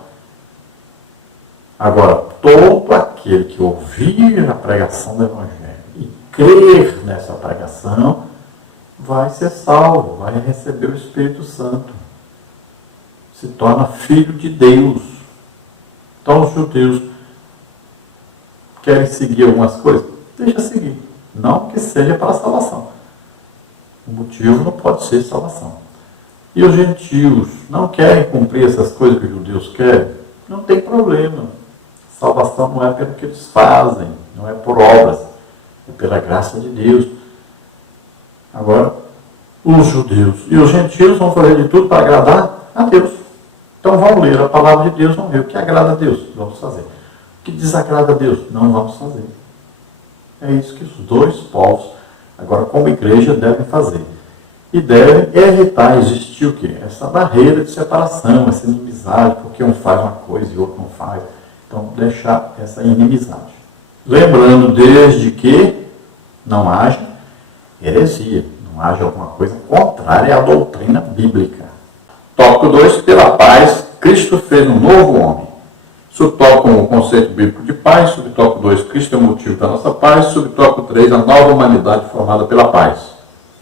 Agora, todo aquele que ouvir a pregação do Evangelho e crer nessa pregação, vai ser salvo, vai receber o Espírito Santo. Se torna filho de Deus. Então os judeus querem seguir algumas coisas? Deixa seguir. Não que seja para a salvação. O motivo não pode ser salvação. E os gentios não querem cumprir essas coisas que os judeus querem? Não tem problema. Salvação não é pelo que eles fazem, não é por obras, é pela graça de Deus. Agora, os judeus e os gentios vão fazer de tudo para agradar a Deus. Então vamos ler a palavra de Deus, vamos ver o que agrada a Deus, vamos fazer. O que desagrada a Deus, não vamos fazer. É isso que os dois povos, agora como igreja, devem fazer. E devem evitar existir o quê? Essa barreira de separação, essa inimizade, porque um faz uma coisa e o outro não faz. Então, deixar essa inimizade. Lembrando, desde que não haja heresia, não haja alguma coisa contrária à doutrina bíblica. Tópico 2, pela paz, Cristo fez um novo homem. Subtópico 1, o conceito bíblico de paz. Subtópico 2, Cristo é o motivo da nossa paz. Subtópico 3, a nova humanidade formada pela paz.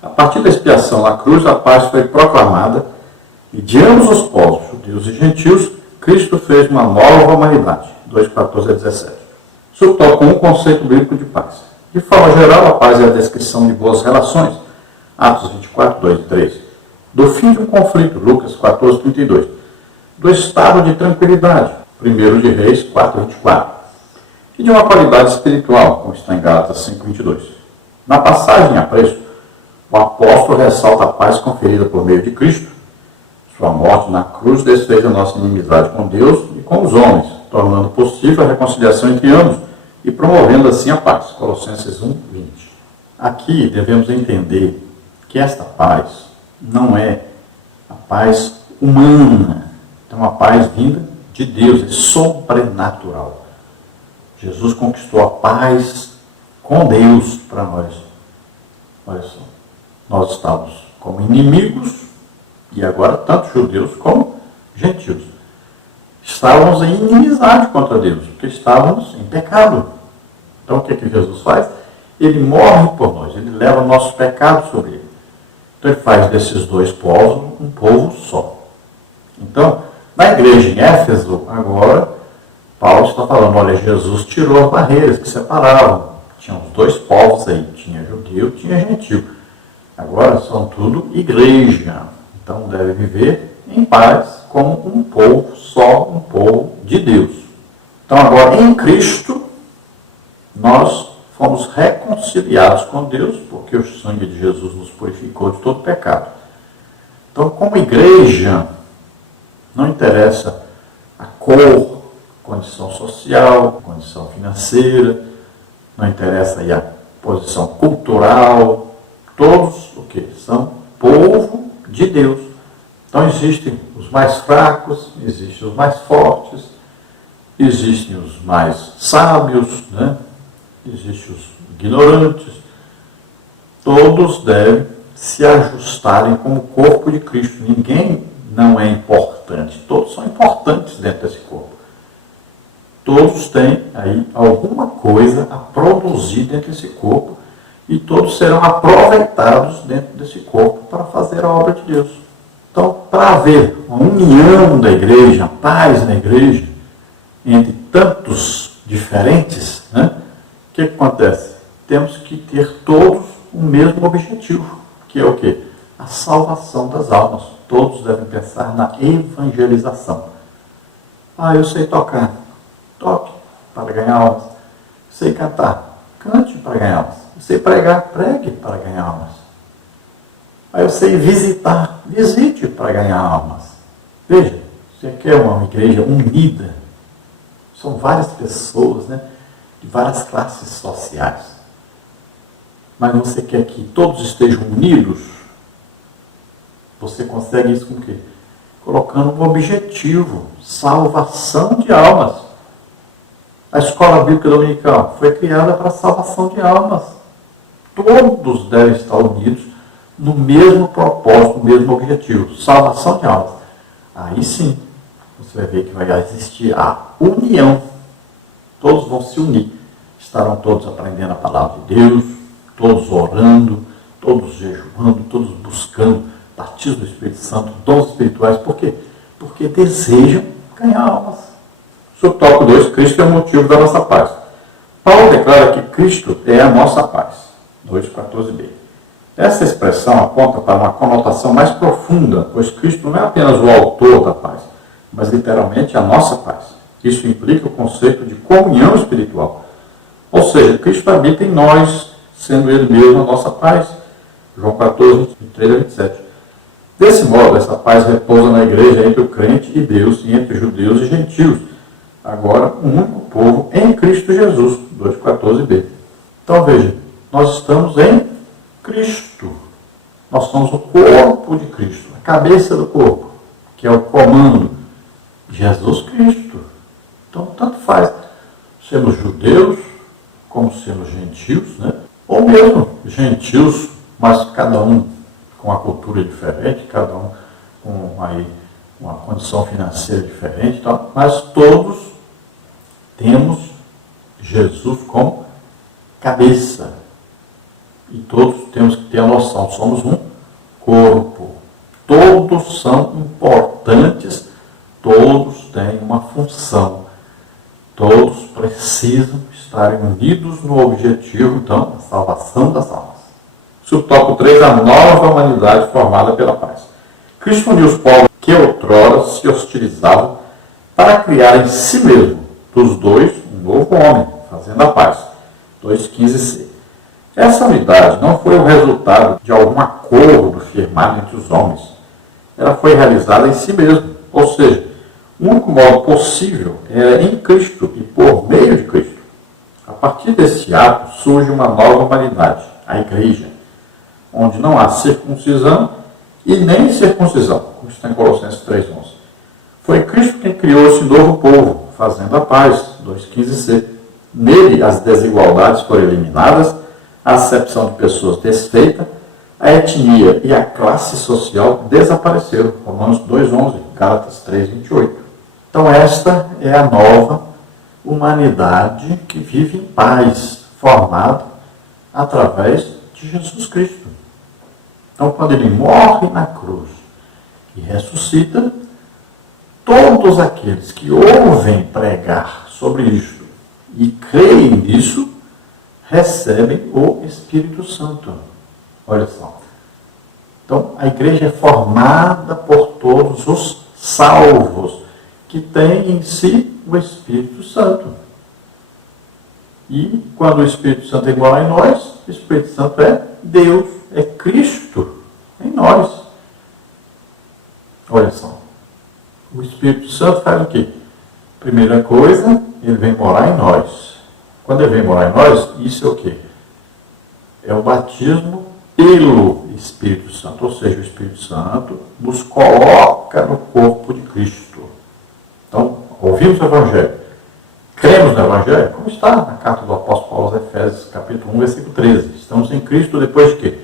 A partir da expiação na cruz, a paz foi proclamada e de ambos os povos, judeus e gentios, Cristo fez uma nova humanidade. 2,14 a 17. Subtópico 1, conceito bíblico de paz. De forma geral, a paz é a descrição de boas relações. Atos 24, 2 e 3. Do fim de um conflito. Lucas 14, 32. Do estado de tranquilidade. 1 de Reis 4, 24. E de uma qualidade espiritual, como está em Gálatas 5, 22. Na passagem a preço, o apóstolo ressalta a paz conferida por meio de Cristo. Sua morte na cruz desfez a nossa inimizade com Deus e com os homens, tornando possível a reconciliação entre ambos e promovendo assim a paz. Colossenses 1, 20. Aqui devemos entender que esta paz não é a paz humana, é uma paz vinda de Deus, é sobrenatural. Jesus conquistou a paz com Deus para nós. Olha só, nós estávamos como inimigos, e agora tanto judeus como gentios. Estávamos em inimizade contra Deus, porque estávamos em pecado. Então o que Jesus faz? Ele morre por nós, ele leva nossos pecados sobre ele. Então ele faz desses dois povos um povo só. Então, na igreja em Éfeso, agora, Paulo está falando, olha, Jesus tirou as barreiras que separavam. Tinha os dois povos aí, tinha judeu e tinha gentio. Agora são tudo igreja. Então deve viver em paz como um povo só, um povo de Deus. Então agora em Cristo nós fomos reconciliados com Deus, porque o sangue de Jesus nos purificou de todo pecado. Então como igreja, não interessa a cor, condição social, condição financeira, não interessa aí a posição cultural, todos o que? São povo de Deus. Então existem os mais fracos, existem os mais fortes, existem os mais sábios, né? Existem os ignorantes. Todos devem se ajustarem como corpo de Cristo. Ninguém não é importante. Todos são importantes dentro desse corpo. Todos têm aí alguma coisa a produzir dentro desse corpo e todos serão aproveitados dentro desse corpo para fazer a obra de Deus. Então, para haver uma união da igreja, a paz na igreja, entre tantos diferentes, né, o que acontece? Temos que ter todos o mesmo objetivo, que é o quê? A salvação das almas. Todos devem pensar na evangelização. Ah, eu sei tocar. Toque para ganhar almas. Eu sei cantar. Cante para ganhar almas. Eu sei pregar. Pregue para ganhar almas. Aí eu sei visitar. Visite para ganhar almas. Veja, você quer uma igreja unida. São várias pessoas, né, de várias classes sociais. Mas você quer que todos estejam unidos? Você consegue isso com o quê? Colocando um objetivo, salvação de almas. A escola bíblica dominical foi criada para a salvação de almas. Todos devem estar unidos no mesmo propósito, no mesmo objetivo, salvação de almas. Aí sim, você vai ver que vai existir a união. Todos vão se unir. Estarão todos aprendendo a palavra de Deus, todos orando, todos jejuando, todos buscando batismo do Espírito Santo, dons espirituais. Por quê? Porque desejam ganhar almas. Subtópico 2, Cristo é o motivo da nossa paz. Paulo declara que Cristo é a nossa paz. 2,14b. Essa expressão aponta para uma conotação mais profunda, pois Cristo não é apenas o autor da paz, mas literalmente a nossa paz. Isso implica o conceito de comunhão espiritual. Ou seja, Cristo habita em nós, sendo Ele mesmo a nossa paz. João 14, 23 a 27. Desse modo, essa paz repousa na igreja entre o crente e Deus, e entre judeus e gentios. Agora, um único povo em Cristo Jesus. 2,14b. Então veja, nós estamos em Cristo. Nós somos o corpo de Cristo, a cabeça do corpo, que é o comando. Jesus Cristo. Então, tanto faz sermos judeus, como sermos gentios, né? Ou mesmo gentios, mas cada um com uma cultura diferente, cada um com uma condição financeira diferente, então, mas todos temos Jesus como cabeça. E todos temos que ter a noção, somos um corpo. Todos são importantes, todos têm uma função. Todos precisam estar unidos no objetivo, então, da salvação das almas. Subtópico 3, a nova humanidade formada pela paz. Cristo uniu os povos que outrora se hostilizavam para criar em si mesmo, dos dois, um novo homem, fazendo a paz. 2,15c. Essa unidade não foi o resultado de algum acordo firmado entre os homens. Ela foi realizada em si mesmo, ou seja, o único modo possível é em Cristo e por meio de Cristo. A partir desse ato surge uma nova humanidade, a igreja, onde não há circuncisão e nem circuncisão, como está em Colossenses 3,11. Foi Cristo quem criou esse novo povo, fazendo a paz, 2,15c. Nele as desigualdades foram eliminadas, a acepção de pessoas desfeita, a etnia e a classe social desapareceram, Romanos 2,11, Gálatas 3,28. Então esta é a nova humanidade que vive em paz, formada através de Jesus Cristo. Então quando ele morre na cruz e ressuscita, todos aqueles que ouvem pregar sobre isto e creem nisso, recebem o Espírito Santo. Olha só. Então a igreja é formada por todos os salvos, que tem em si o Espírito Santo. E quando o Espírito Santo é igual em nós, o Espírito Santo é Deus, é Cristo em nós. Olha só. O Espírito Santo faz o quê? Primeira coisa, ele vem morar em nós. Quando ele vem morar em nós, isso é o quê? É o batismo pelo Espírito Santo. Ou seja, o Espírito Santo nos coloca no corpo de Cristo. Então, ouvimos o Evangelho, cremos no Evangelho, como está na carta do apóstolo Paulo aos Efésios, capítulo 1, versículo 13. Estamos em Cristo depois de quê?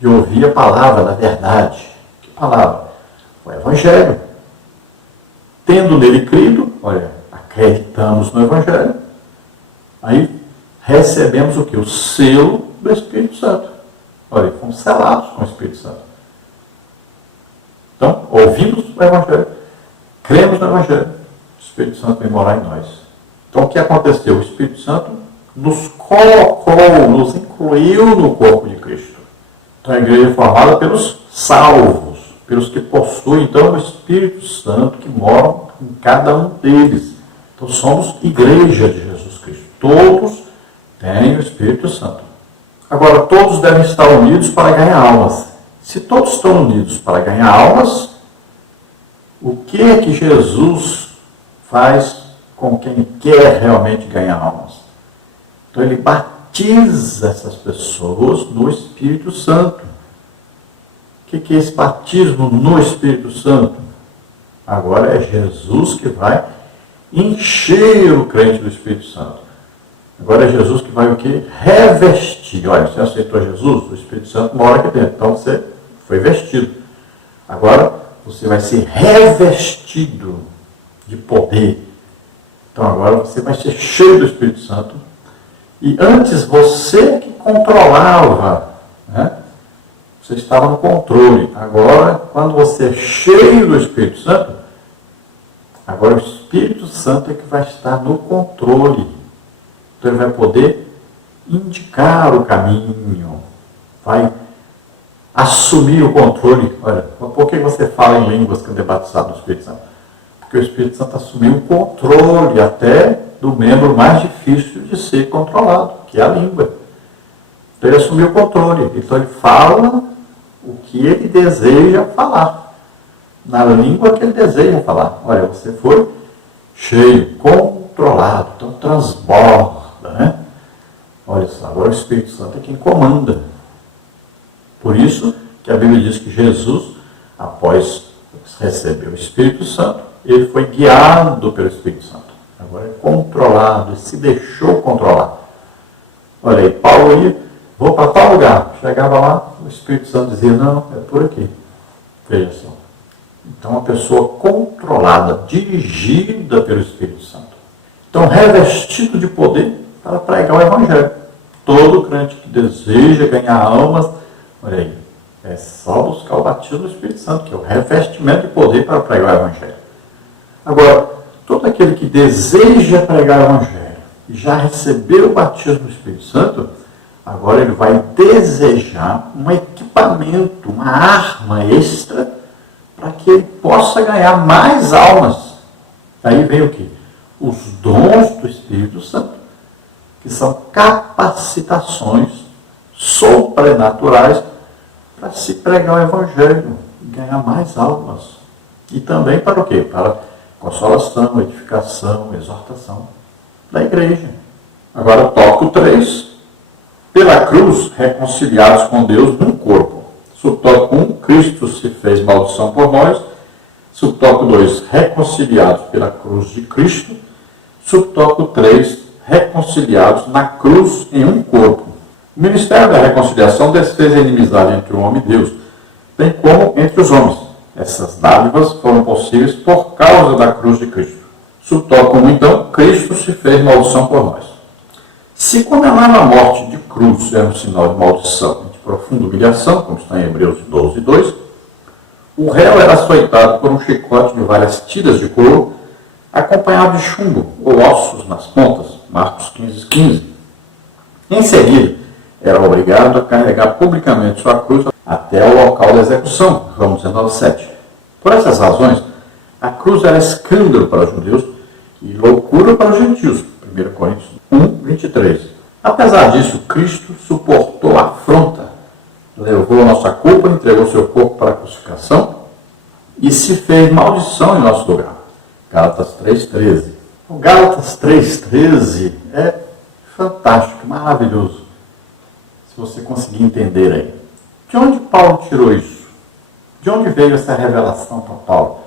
De ouvir a palavra da verdade. Que palavra? O Evangelho. Tendo nele crido, olha, acreditamos no Evangelho, aí recebemos o quê? O selo do Espírito Santo. Olha, fomos selados com o Espírito Santo. Então, ouvimos o Evangelho, cremos no Evangelho, o Espírito Santo vem morar em nós. Então, o que aconteceu? O Espírito Santo nos colocou, nos incluiu no corpo de Cristo. Então, a igreja é formada pelos salvos, pelos que possuem, então, o Espírito Santo que mora em cada um deles. Então, somos igreja de Jesus Cristo. Todos têm o Espírito Santo. Agora, todos devem estar unidos para ganhar almas. Se todos estão unidos para ganhar almas, o que é que Jesus faz com quem quer realmente ganhar almas? Então, ele batiza essas pessoas no Espírito Santo. O que é esse batismo no Espírito Santo? Agora é Jesus que vai encher o crente do Espírito Santo. Agora é Jesus que vai o quê? Revestir. Olha, você aceitou Jesus? O Espírito Santo mora aqui dentro. Então você foi vestido. Agora você vai ser revestido de poder. Então agora você vai ser cheio do Espírito Santo. E antes você que controlava, né? você estava no controle. Agora, quando você é cheio do Espírito Santo, agora o Espírito Santo é que vai estar no controle. Então ele vai poder indicar o caminho, vai assumir o controle. Olha, por que você fala em línguas quando é batizado no Espírito Santo? Porque o Espírito Santo assumiu o controle até do membro mais difícil de ser controlado, que é a língua. Então ele assumiu o controle. Então ele fala o que ele deseja falar, na língua que ele deseja falar. Olha, você foi cheio, controlado, então transborda, né? Olha só, agora o Espírito Santo é quem comanda. Por isso que a Bíblia diz que Jesus, após receber o Espírito Santo, ele foi guiado pelo Espírito Santo. Agora é controlado, ele se deixou controlar. Olha aí, Paulo ia, vou para tal lugar. Chegava lá, o Espírito Santo dizia, não, é por aqui. Veja só. Então, uma pessoa controlada, dirigida pelo Espírito Santo. Então, revestido de poder para pregar o Evangelho. Todo crente que deseja ganhar almas, olha aí, é só buscar o batismo do Espírito Santo, que é o revestimento de poder para pregar o Evangelho. Agora, todo aquele que deseja pregar o Evangelho e já recebeu o batismo do Espírito Santo, agora ele vai desejar um equipamento, uma arma extra, para que ele possa ganhar mais almas. Aí vem o quê? Os dons do Espírito Santo, que são capacitações sobrenaturais para se pregar o Evangelho e ganhar mais almas. E também para o quê? Para consolação, edificação, exortação da igreja. Agora, tópico 3. Pela cruz, reconciliados com Deus num corpo. Subtópico 1, Cristo se fez maldição por nós. Subtópico 2, reconciliados pela cruz de Cristo. Subtópico 3, reconciliados na cruz em um corpo. O ministério da reconciliação desfez a inimizade entre o homem e Deus, bem como entre os homens. Essas dádivas foram possíveis por causa da cruz de Cristo. Subtópico 1, então, Cristo se fez maldição por nós. Se condenar na morte de cruz era um sinal de maldição e de profunda humilhação, como está em Hebreus 12, 2, o réu era açoitado por um chicote de várias tiras de couro, acompanhado de chumbo ou ossos nas pontas, Marcos 15, 15. Em seguida, era obrigado a carregar publicamente sua cruz até o local da execução, João 19, 7. Por essas razões, a cruz era escândalo para os judeus e loucura para os gentios, 1 Coríntios 1, 23. Apesar disso, Cristo suportou a afronta, levou a nossa culpa, entregou seu corpo para a crucificação e se fez maldição em nosso lugar. Gálatas 3,13. O Gálatas 3,13 é fantástico, maravilhoso, se você conseguir entender aí. De onde Paulo tirou isso? De onde veio essa revelação para Paulo?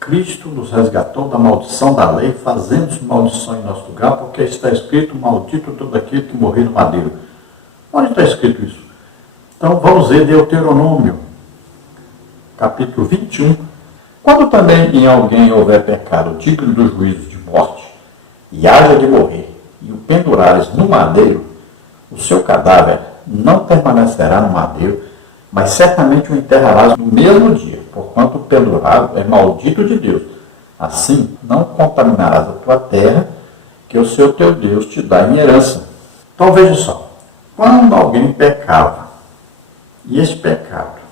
Cristo nos resgatou da maldição da lei, fazendo maldição em nosso lugar, porque está escrito, maldito todo aquele que morrer no madeiro. Onde está escrito isso? Então vamos ver Deuteronômio, capítulo 21. Quando também em alguém houver pecado digno do juízo de morte, e haja de morrer, e o pendurares no madeiro, o seu cadáver não permanecerá no madeiro, mas certamente o enterrarás no mesmo dia, porquanto o pendurado é maldito de Deus. Assim, não contaminarás a tua terra, que o Senhor teu Deus te dá em herança. Então veja só, quando alguém pecava, e esse pecado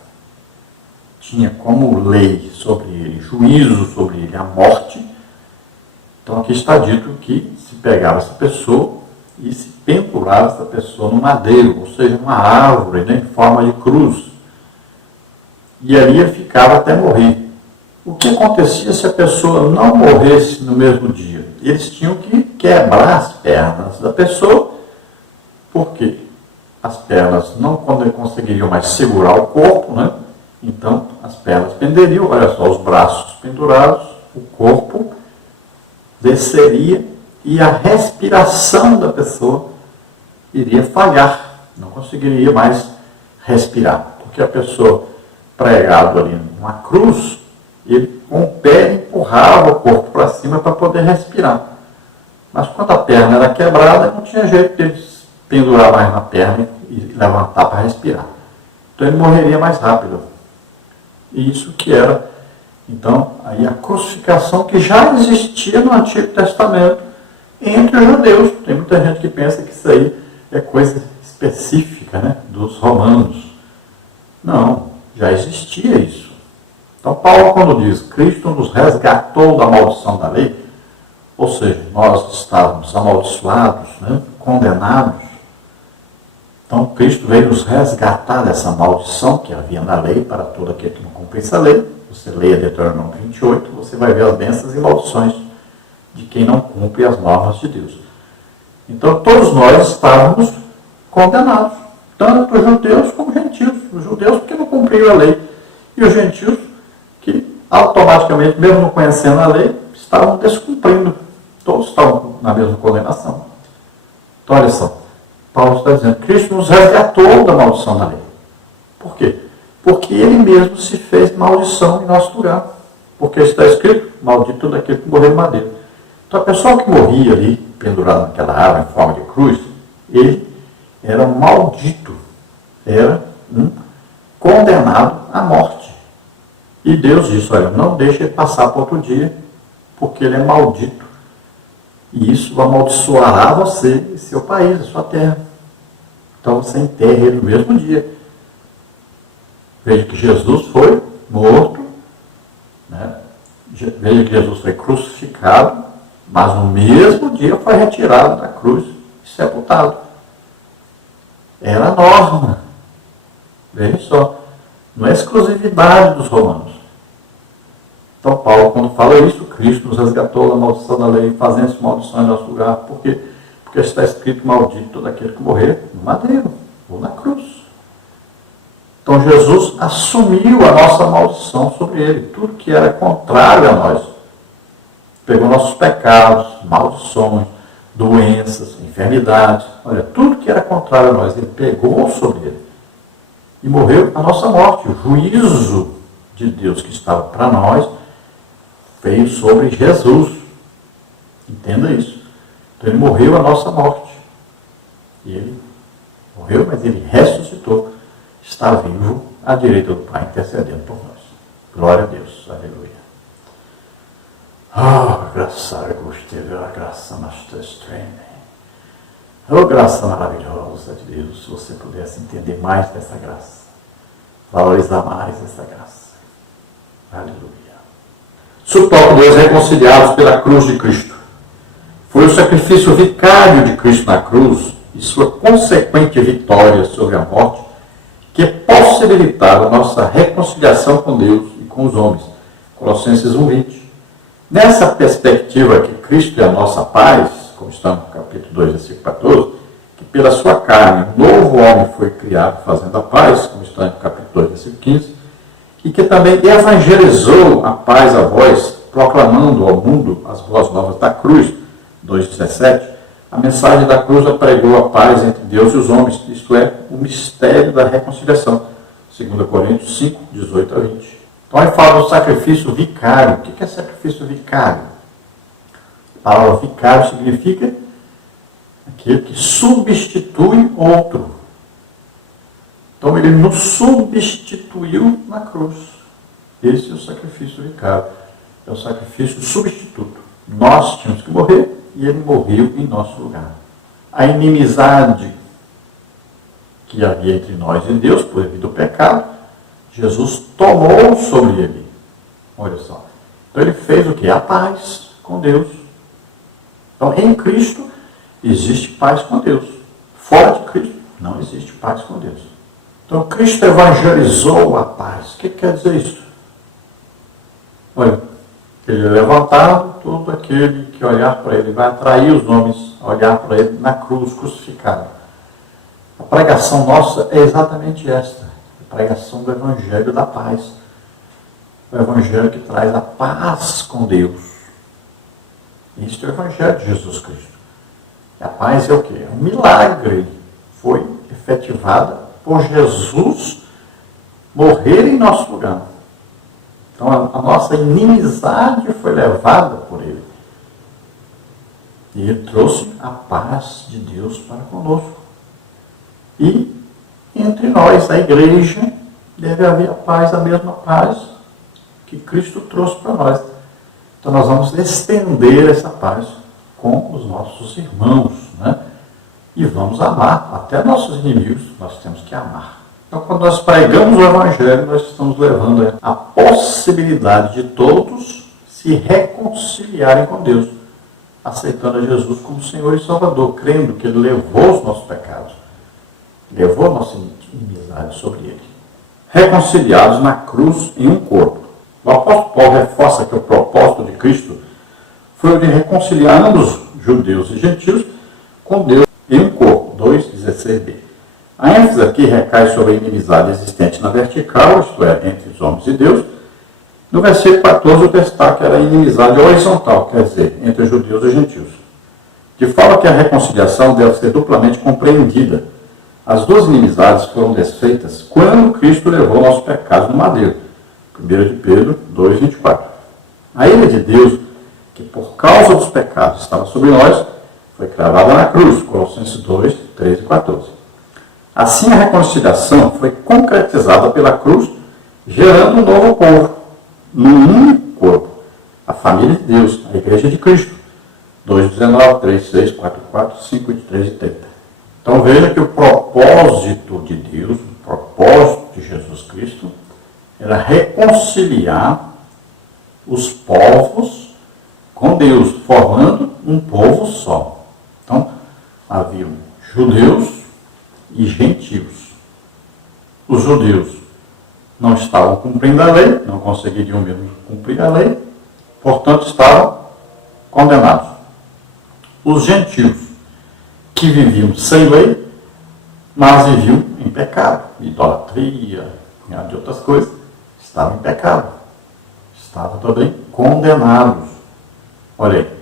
tinha como lei sobre ele, juízo sobre ele, a morte, então aqui está dito que se pegava essa pessoa e se pendurava essa pessoa no madeiro, ou seja, numa árvore, né, em forma de cruz. E ali ele ficava até morrer. O que acontecia se a pessoa não morresse no mesmo dia? Eles tinham que quebrar as pernas da pessoa, porque as pernas não conseguiriam mais segurar o corpo, né? Então as pernas penderiam, olha só, os braços pendurados, o corpo desceria e a respiração da pessoa iria falhar, não conseguiria mais respirar, porque a pessoa pregado ali numa cruz, ele com o pé empurrava o corpo para cima para poder respirar. Mas quando a perna era quebrada, não tinha jeito de ele pendurar mais na perna e levantar para respirar. Então ele morreria mais rápido. E isso que era, então, aí a crucificação que já existia no Antigo Testamento entre os judeus. Tem muita gente que pensa que isso aí é coisa específica, né, dos romanos. Não, já existia isso. Então Paulo, quando diz Cristo nos resgatou da maldição da lei, ou seja, nós estávamos amaldiçoados, né, condenados. Então Cristo veio nos resgatar dessa maldição que havia na lei para todo aquele que não cumprisse a lei. Você leia Deuteronômio 28, você vai ver as bênçãos e maldições de quem não cumpre as normas de Deus. Então todos nós estávamos condenados, tanto os judeus como os gentios. Os judeus porque não cumpriram a lei, e os gentios que automaticamente, mesmo não conhecendo a lei, estavam descumprindo. Todos estavam na mesma condenação. Então olha só, Paulo está dizendo, Cristo nos resgatou da maldição da lei. Por quê? Porque ele mesmo se fez maldição em nosso lugar. Porque está escrito, maldito daquele que morreu em madeira. Então a pessoa que morria ali, pendurada naquela árvore em forma de cruz, ele era um maldito, era um condenado à morte. E Deus disse, olha, não deixe ele passar para outro dia, porque ele é maldito. E isso amaldiçoará você e seu país, a sua terra. Então você enterra ele no mesmo dia. Veja que Jesus foi morto, né? Veja que Jesus foi crucificado, mas no mesmo dia foi retirado da cruz e sepultado. Era a norma. Veja só, não é exclusividade dos romanos. Então Paulo, quando fala isso, Cristo nos resgatou da maldição da lei, fazendo essa maldição em nosso lugar. Por quê? Porque está escrito, maldito todo aquele que morrer no madeiro ou na cruz. Então Jesus assumiu a nossa maldição sobre ele, tudo que era contrário a nós. Pegou nossos pecados, maldições, doenças, enfermidades, olha, tudo que era contrário a nós, ele pegou sobre ele. E morreu a nossa morte. O juízo de Deus que estava para nós veio sobre Jesus. Entenda isso. Então ele morreu a nossa morte. E ele morreu, mas ele ressuscitou. Está vivo à direita do Pai, intercedendo por nós. Glória a Deus. Aleluia. Graça, a graça oh, graça maravilhosa de Deus, se você pudesse entender mais dessa graça, valorizar mais essa graça. Aleluia. Suportam Deus reconciliados pela cruz de Cristo. Foi o sacrifício vicário de Cristo na cruz e sua consequente vitória sobre a morte que possibilitaram a nossa reconciliação com Deus e com os homens. Colossenses 1:20. Nessa perspectiva que Cristo é a nossa paz, como está no capítulo 2, versículo 14, que pela sua carne um novo homem foi criado fazendo a paz, como está no capítulo 2, versículo 15, e que também evangelizou a paz a vós, proclamando ao mundo as boas novas da cruz, 2:17, a mensagem da cruz apregou a paz entre Deus e os homens, isto é, o mistério da reconciliação, 2 Coríntios 5, 18 a 20. Então aí fala do sacrifício vicário. O que é sacrifício vicário? A palavra vicário significa aquele que substitui outro. Então ele nos substituiu na cruz. Esse é o sacrifício vicário. É o sacrifício substituto. Nós tínhamos que morrer e ele morreu em nosso lugar. A inimizade que havia entre nós e Deus, por devido ao pecado, Jesus tomou sobre ele. Olha só. Então ele fez o que? A paz com Deus. Então em Cristo existe paz com Deus. Fora de Cristo não existe paz com Deus. Então Cristo evangelizou a paz. O que quer dizer isso? Olha, ele é levantado, todo aquele que olhar para ele vai atrair os homens a olhar para ele na cruz, crucificado. A pregação nossa é exatamente esta. A pregação do Evangelho da paz. O Evangelho que traz a paz com Deus. Isto é o Evangelho de Jesus Cristo. E a paz é o quê? É um milagre. Foi efetivada por Jesus morrer em nosso lugar. Então a nossa inimizade foi levada por ele. E ele trouxe a paz de Deus para conosco. E entre nós, a igreja, deve haver a paz, a mesma paz que Cristo trouxe para nós. Então nós vamos estender essa paz com os nossos irmãos, né? E vamos amar, até nossos inimigos nós temos que amar. Então quando nós pregamos o Evangelho, nós estamos levando a possibilidade de todos se reconciliarem com Deus, aceitando a Jesus como Senhor e Salvador, crendo que Ele levou os nossos pecados, levou a nossa inimizade sobre Ele. Reconciliados na cruz em um corpo. O apóstolo Paulo reforça que o propósito de Cristo foi o de reconciliar ambos, judeus e gentios, com Deus em um corpo. 2,16b. A ênfase aqui recai sobre a inimizade existente na vertical, isto é, entre os homens e Deus. No versículo 14, o destaque era a inimizade horizontal, quer dizer, entre os judeus e gentios. De forma que a reconciliação deve ser duplamente compreendida. As duas inimizades foram desfeitas quando Cristo levou nossos pecados no madeiro. 1 de Pedro 2,24. A ira de Deus, que por causa dos pecados estava sobre nós, foi cravada na cruz. Colossenses 2, 13 e 14. Assim, a reconciliação foi concretizada pela cruz, gerando um novo povo, num único corpo, a família de Deus, a Igreja de Cristo. 2,19, 3,6, 4,4, 5, 23 e 30. Então veja que o propósito de Deus, o propósito de Jesus Cristo, era reconciliar os povos com Deus, formando um povo só. Então, haviam judeus e gentios. Os judeus não estavam cumprindo a lei, não conseguiriam mesmo cumprir a lei, portanto estavam condenados. Os gentios, que viviam sem lei, mas viviam em pecado, idolatria, de outras coisas, estavam em pecado, estavam também condenados. Olha aí,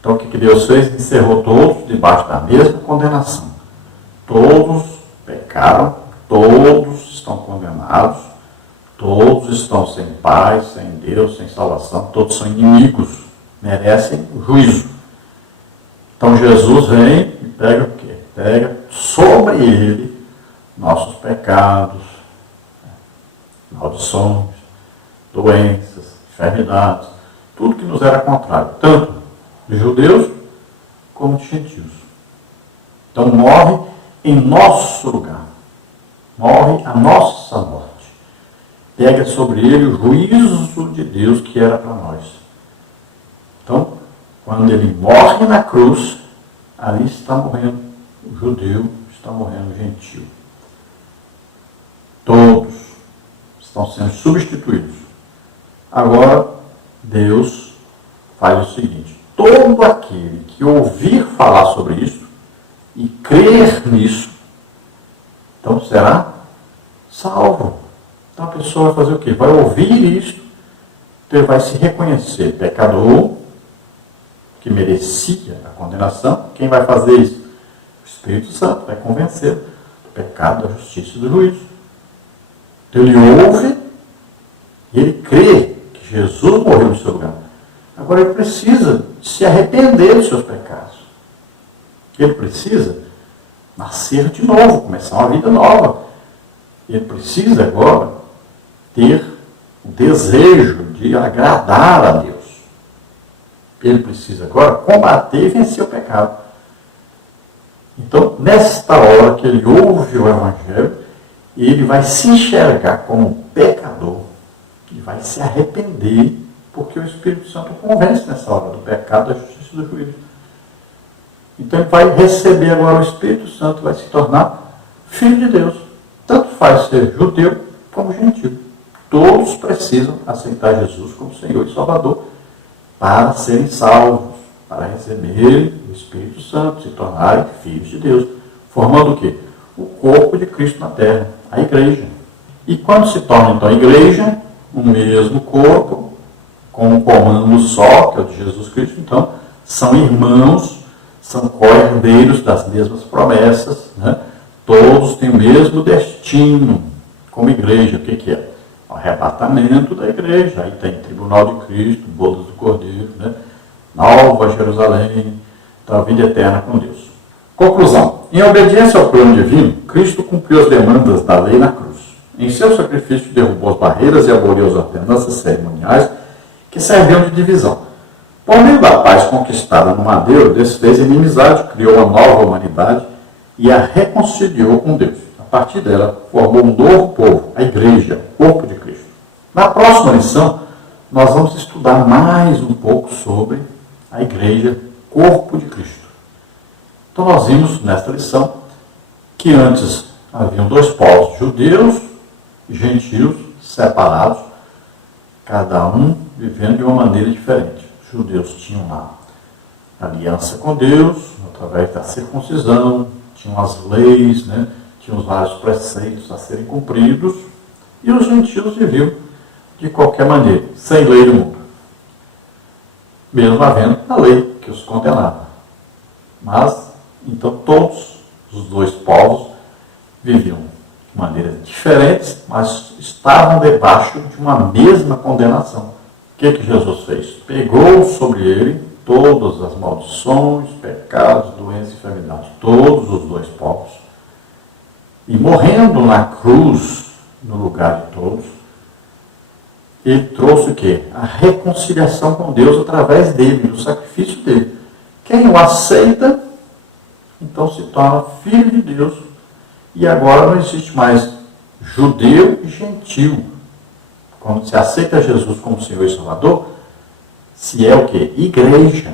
então o que Deus fez? Encerrou todos debaixo da mesma condenação. Todos pecaram, todos estão condenados, todos estão sem paz, sem Deus, sem salvação, todos são inimigos, merecem o juízo. Então Jesus vem e pega o quê? Pega sobre ele nossos pecados, maldições, doenças, enfermidades, tudo que nos era contrário, tanto de judeus como de gentios. Então morre em nosso lugar, morre a nossa morte. Pega sobre ele o juízo de Deus que era para nós. Então, quando ele morre na cruz, ali está morrendo o judeu, está morrendo o gentio. Todos estão sendo substituídos. Agora, Deus faz o seguinte: todo aquele que ouvir falar sobre isso e crer nisso, então será salvo. Então a pessoa vai fazer o quê? Vai ouvir isso, então ele vai se reconhecer pecador, que merecia a condenação. Quem vai fazer isso? O Espírito Santo vai convencer do pecado, da justiça e do juízo. Então ele ouve e ele crê que Jesus morreu no seu lugar. Agora ele precisa se arrepender dos seus pecados. Ele precisa nascer de novo, começar uma vida nova. Ele precisa agora ter o desejo de agradar a Deus. Ele precisa agora combater e vencer o pecado. Então, nesta hora que ele ouve o Evangelho, ele vai se enxergar como pecador e vai se arrepender, porque o Espírito Santo convence nessa hora do pecado, da justiça e do juízo. Então ele vai receber agora o Espírito Santo, vai se tornar filho de Deus. Tanto faz ser judeu como gentio. Todos precisam aceitar Jesus como Senhor e Salvador para serem salvos, para receberem o Espírito Santo, se tornarem filhos de Deus, formando o quê? O corpo de Cristo na terra, a igreja. E quando se torna então a igreja, o mesmo corpo, com um comando só, que é o de Jesus Cristo, então, são irmãos, são co-herdeiros das mesmas promessas, né? Todos têm o mesmo destino como igreja. O que é? O arrebatamento da igreja. Aí tem tribunal de Cristo, bodas do Cordeiro, né? Nova Jerusalém, então a vida eterna com Deus. Conclusão. Em obediência ao plano divino, Cristo cumpriu as demandas da lei na cruz. Em seu sacrifício, derrubou as barreiras e aboliu as ordenanças cerimoniais que serviam de divisão. Por meio da paz conquistada no madeiro, desfez inimizade, criou uma nova humanidade e a reconciliou com Deus. A partir dela, formou um novo povo, a Igreja, o corpo de Cristo. Na próxima lição, nós vamos estudar mais um pouco sobre a Igreja, corpo de Cristo. Então, nós vimos nesta lição que antes haviam dois povos, judeus e gentios, separados, cada um vivendo de uma maneira diferente. Os judeus tinham lá aliança com Deus, através da circuncisão, tinham as leis, tinham os vários preceitos a serem cumpridos, e os gentios viviam de qualquer maneira, sem lei do mundo, mesmo havendo a lei que os condenava. Mas, então, todos os dois povos viviam de maneiras diferentes, mas estavam debaixo de uma mesma condenação. O que Jesus fez? Pegou sobre ele todas as maldições, pecados, doenças e enfermidades, todos os dois povos, e morrendo na cruz, no lugar de todos, ele trouxe o quê? A reconciliação com Deus através dele, do sacrifício dele. Quem o aceita, então se torna filho de Deus, e agora não existe mais judeu e gentil. Quando se aceita Jesus como Senhor e Salvador, se é o quê? Igreja.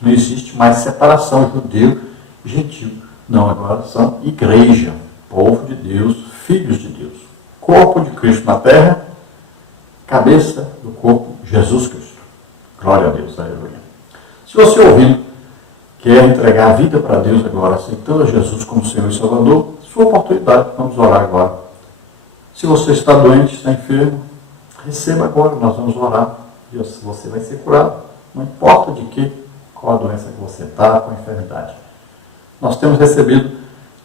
Não existe mais separação, judeu e gentil. Não, agora são igreja, povo de Deus, filhos de Deus. Corpo de Cristo na terra, cabeça do corpo, Jesus Cristo. Glória a Deus, aleluia. Se você ouvindo, quer entregar a vida para Deus agora, aceitando a Jesus como Senhor e Salvador, sua oportunidade, vamos orar agora. Se você está doente, está enfermo, receba agora, nós vamos orar. E você vai ser curado. Não importa de que, qual a doença que você está, qual a enfermidade. Nós temos recebido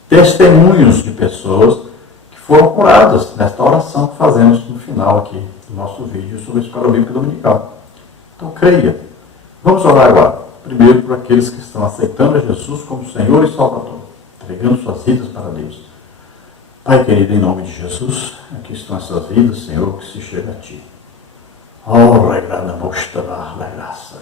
testemunhos de pessoas que foram curadas nesta oração que fazemos no final aqui do nosso vídeo sobre a Escola Bíblica Dominical. Então, creia. Vamos orar agora. Primeiro, por aqueles que estão aceitando a Jesus como Senhor e Salvador, entregando suas vidas para Deus. Pai querido, em nome de Jesus, aqui estão essas vidas, Senhor, que se chega a Ti. Oh, regrada mostra da graça.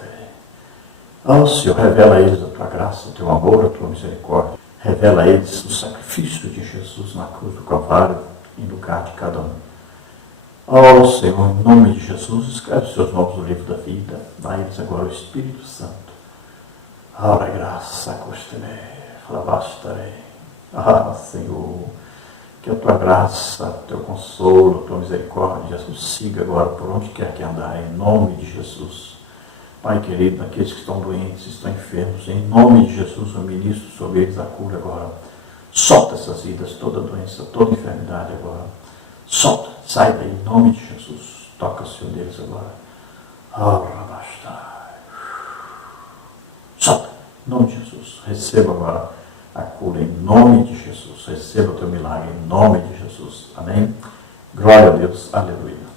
Oh, Senhor, revela a eles a Tua graça, o Teu amor, a Tua misericórdia. Revela a eles o sacrifício de Jesus na cruz do Calvário, em lugar de cada um. Oh, Senhor, em nome de Jesus, escreve os seus nomes no livro da vida. Dá a eles agora o Espírito Santo. Ora graça, costeme, flavastarei. Ah, Senhor, que a Tua graça, o Teu consolo, a Tua misericórdia, Jesus, siga agora por onde quer que andar, em nome de Jesus. Pai querido, aqueles que estão doentes, estão enfermos, em nome de Jesus, eu ministro sobre eles a cura agora. Solta essas vidas, toda doença, toda enfermidade agora. Solta, sai daí, em nome de Jesus. Toca o Senhor deles agora. Solta, em nome de Jesus. Receba agora a cura, em nome de Jesus. Receba o teu milagre, em nome de Jesus. Amém? Glória a Deus. Aleluia.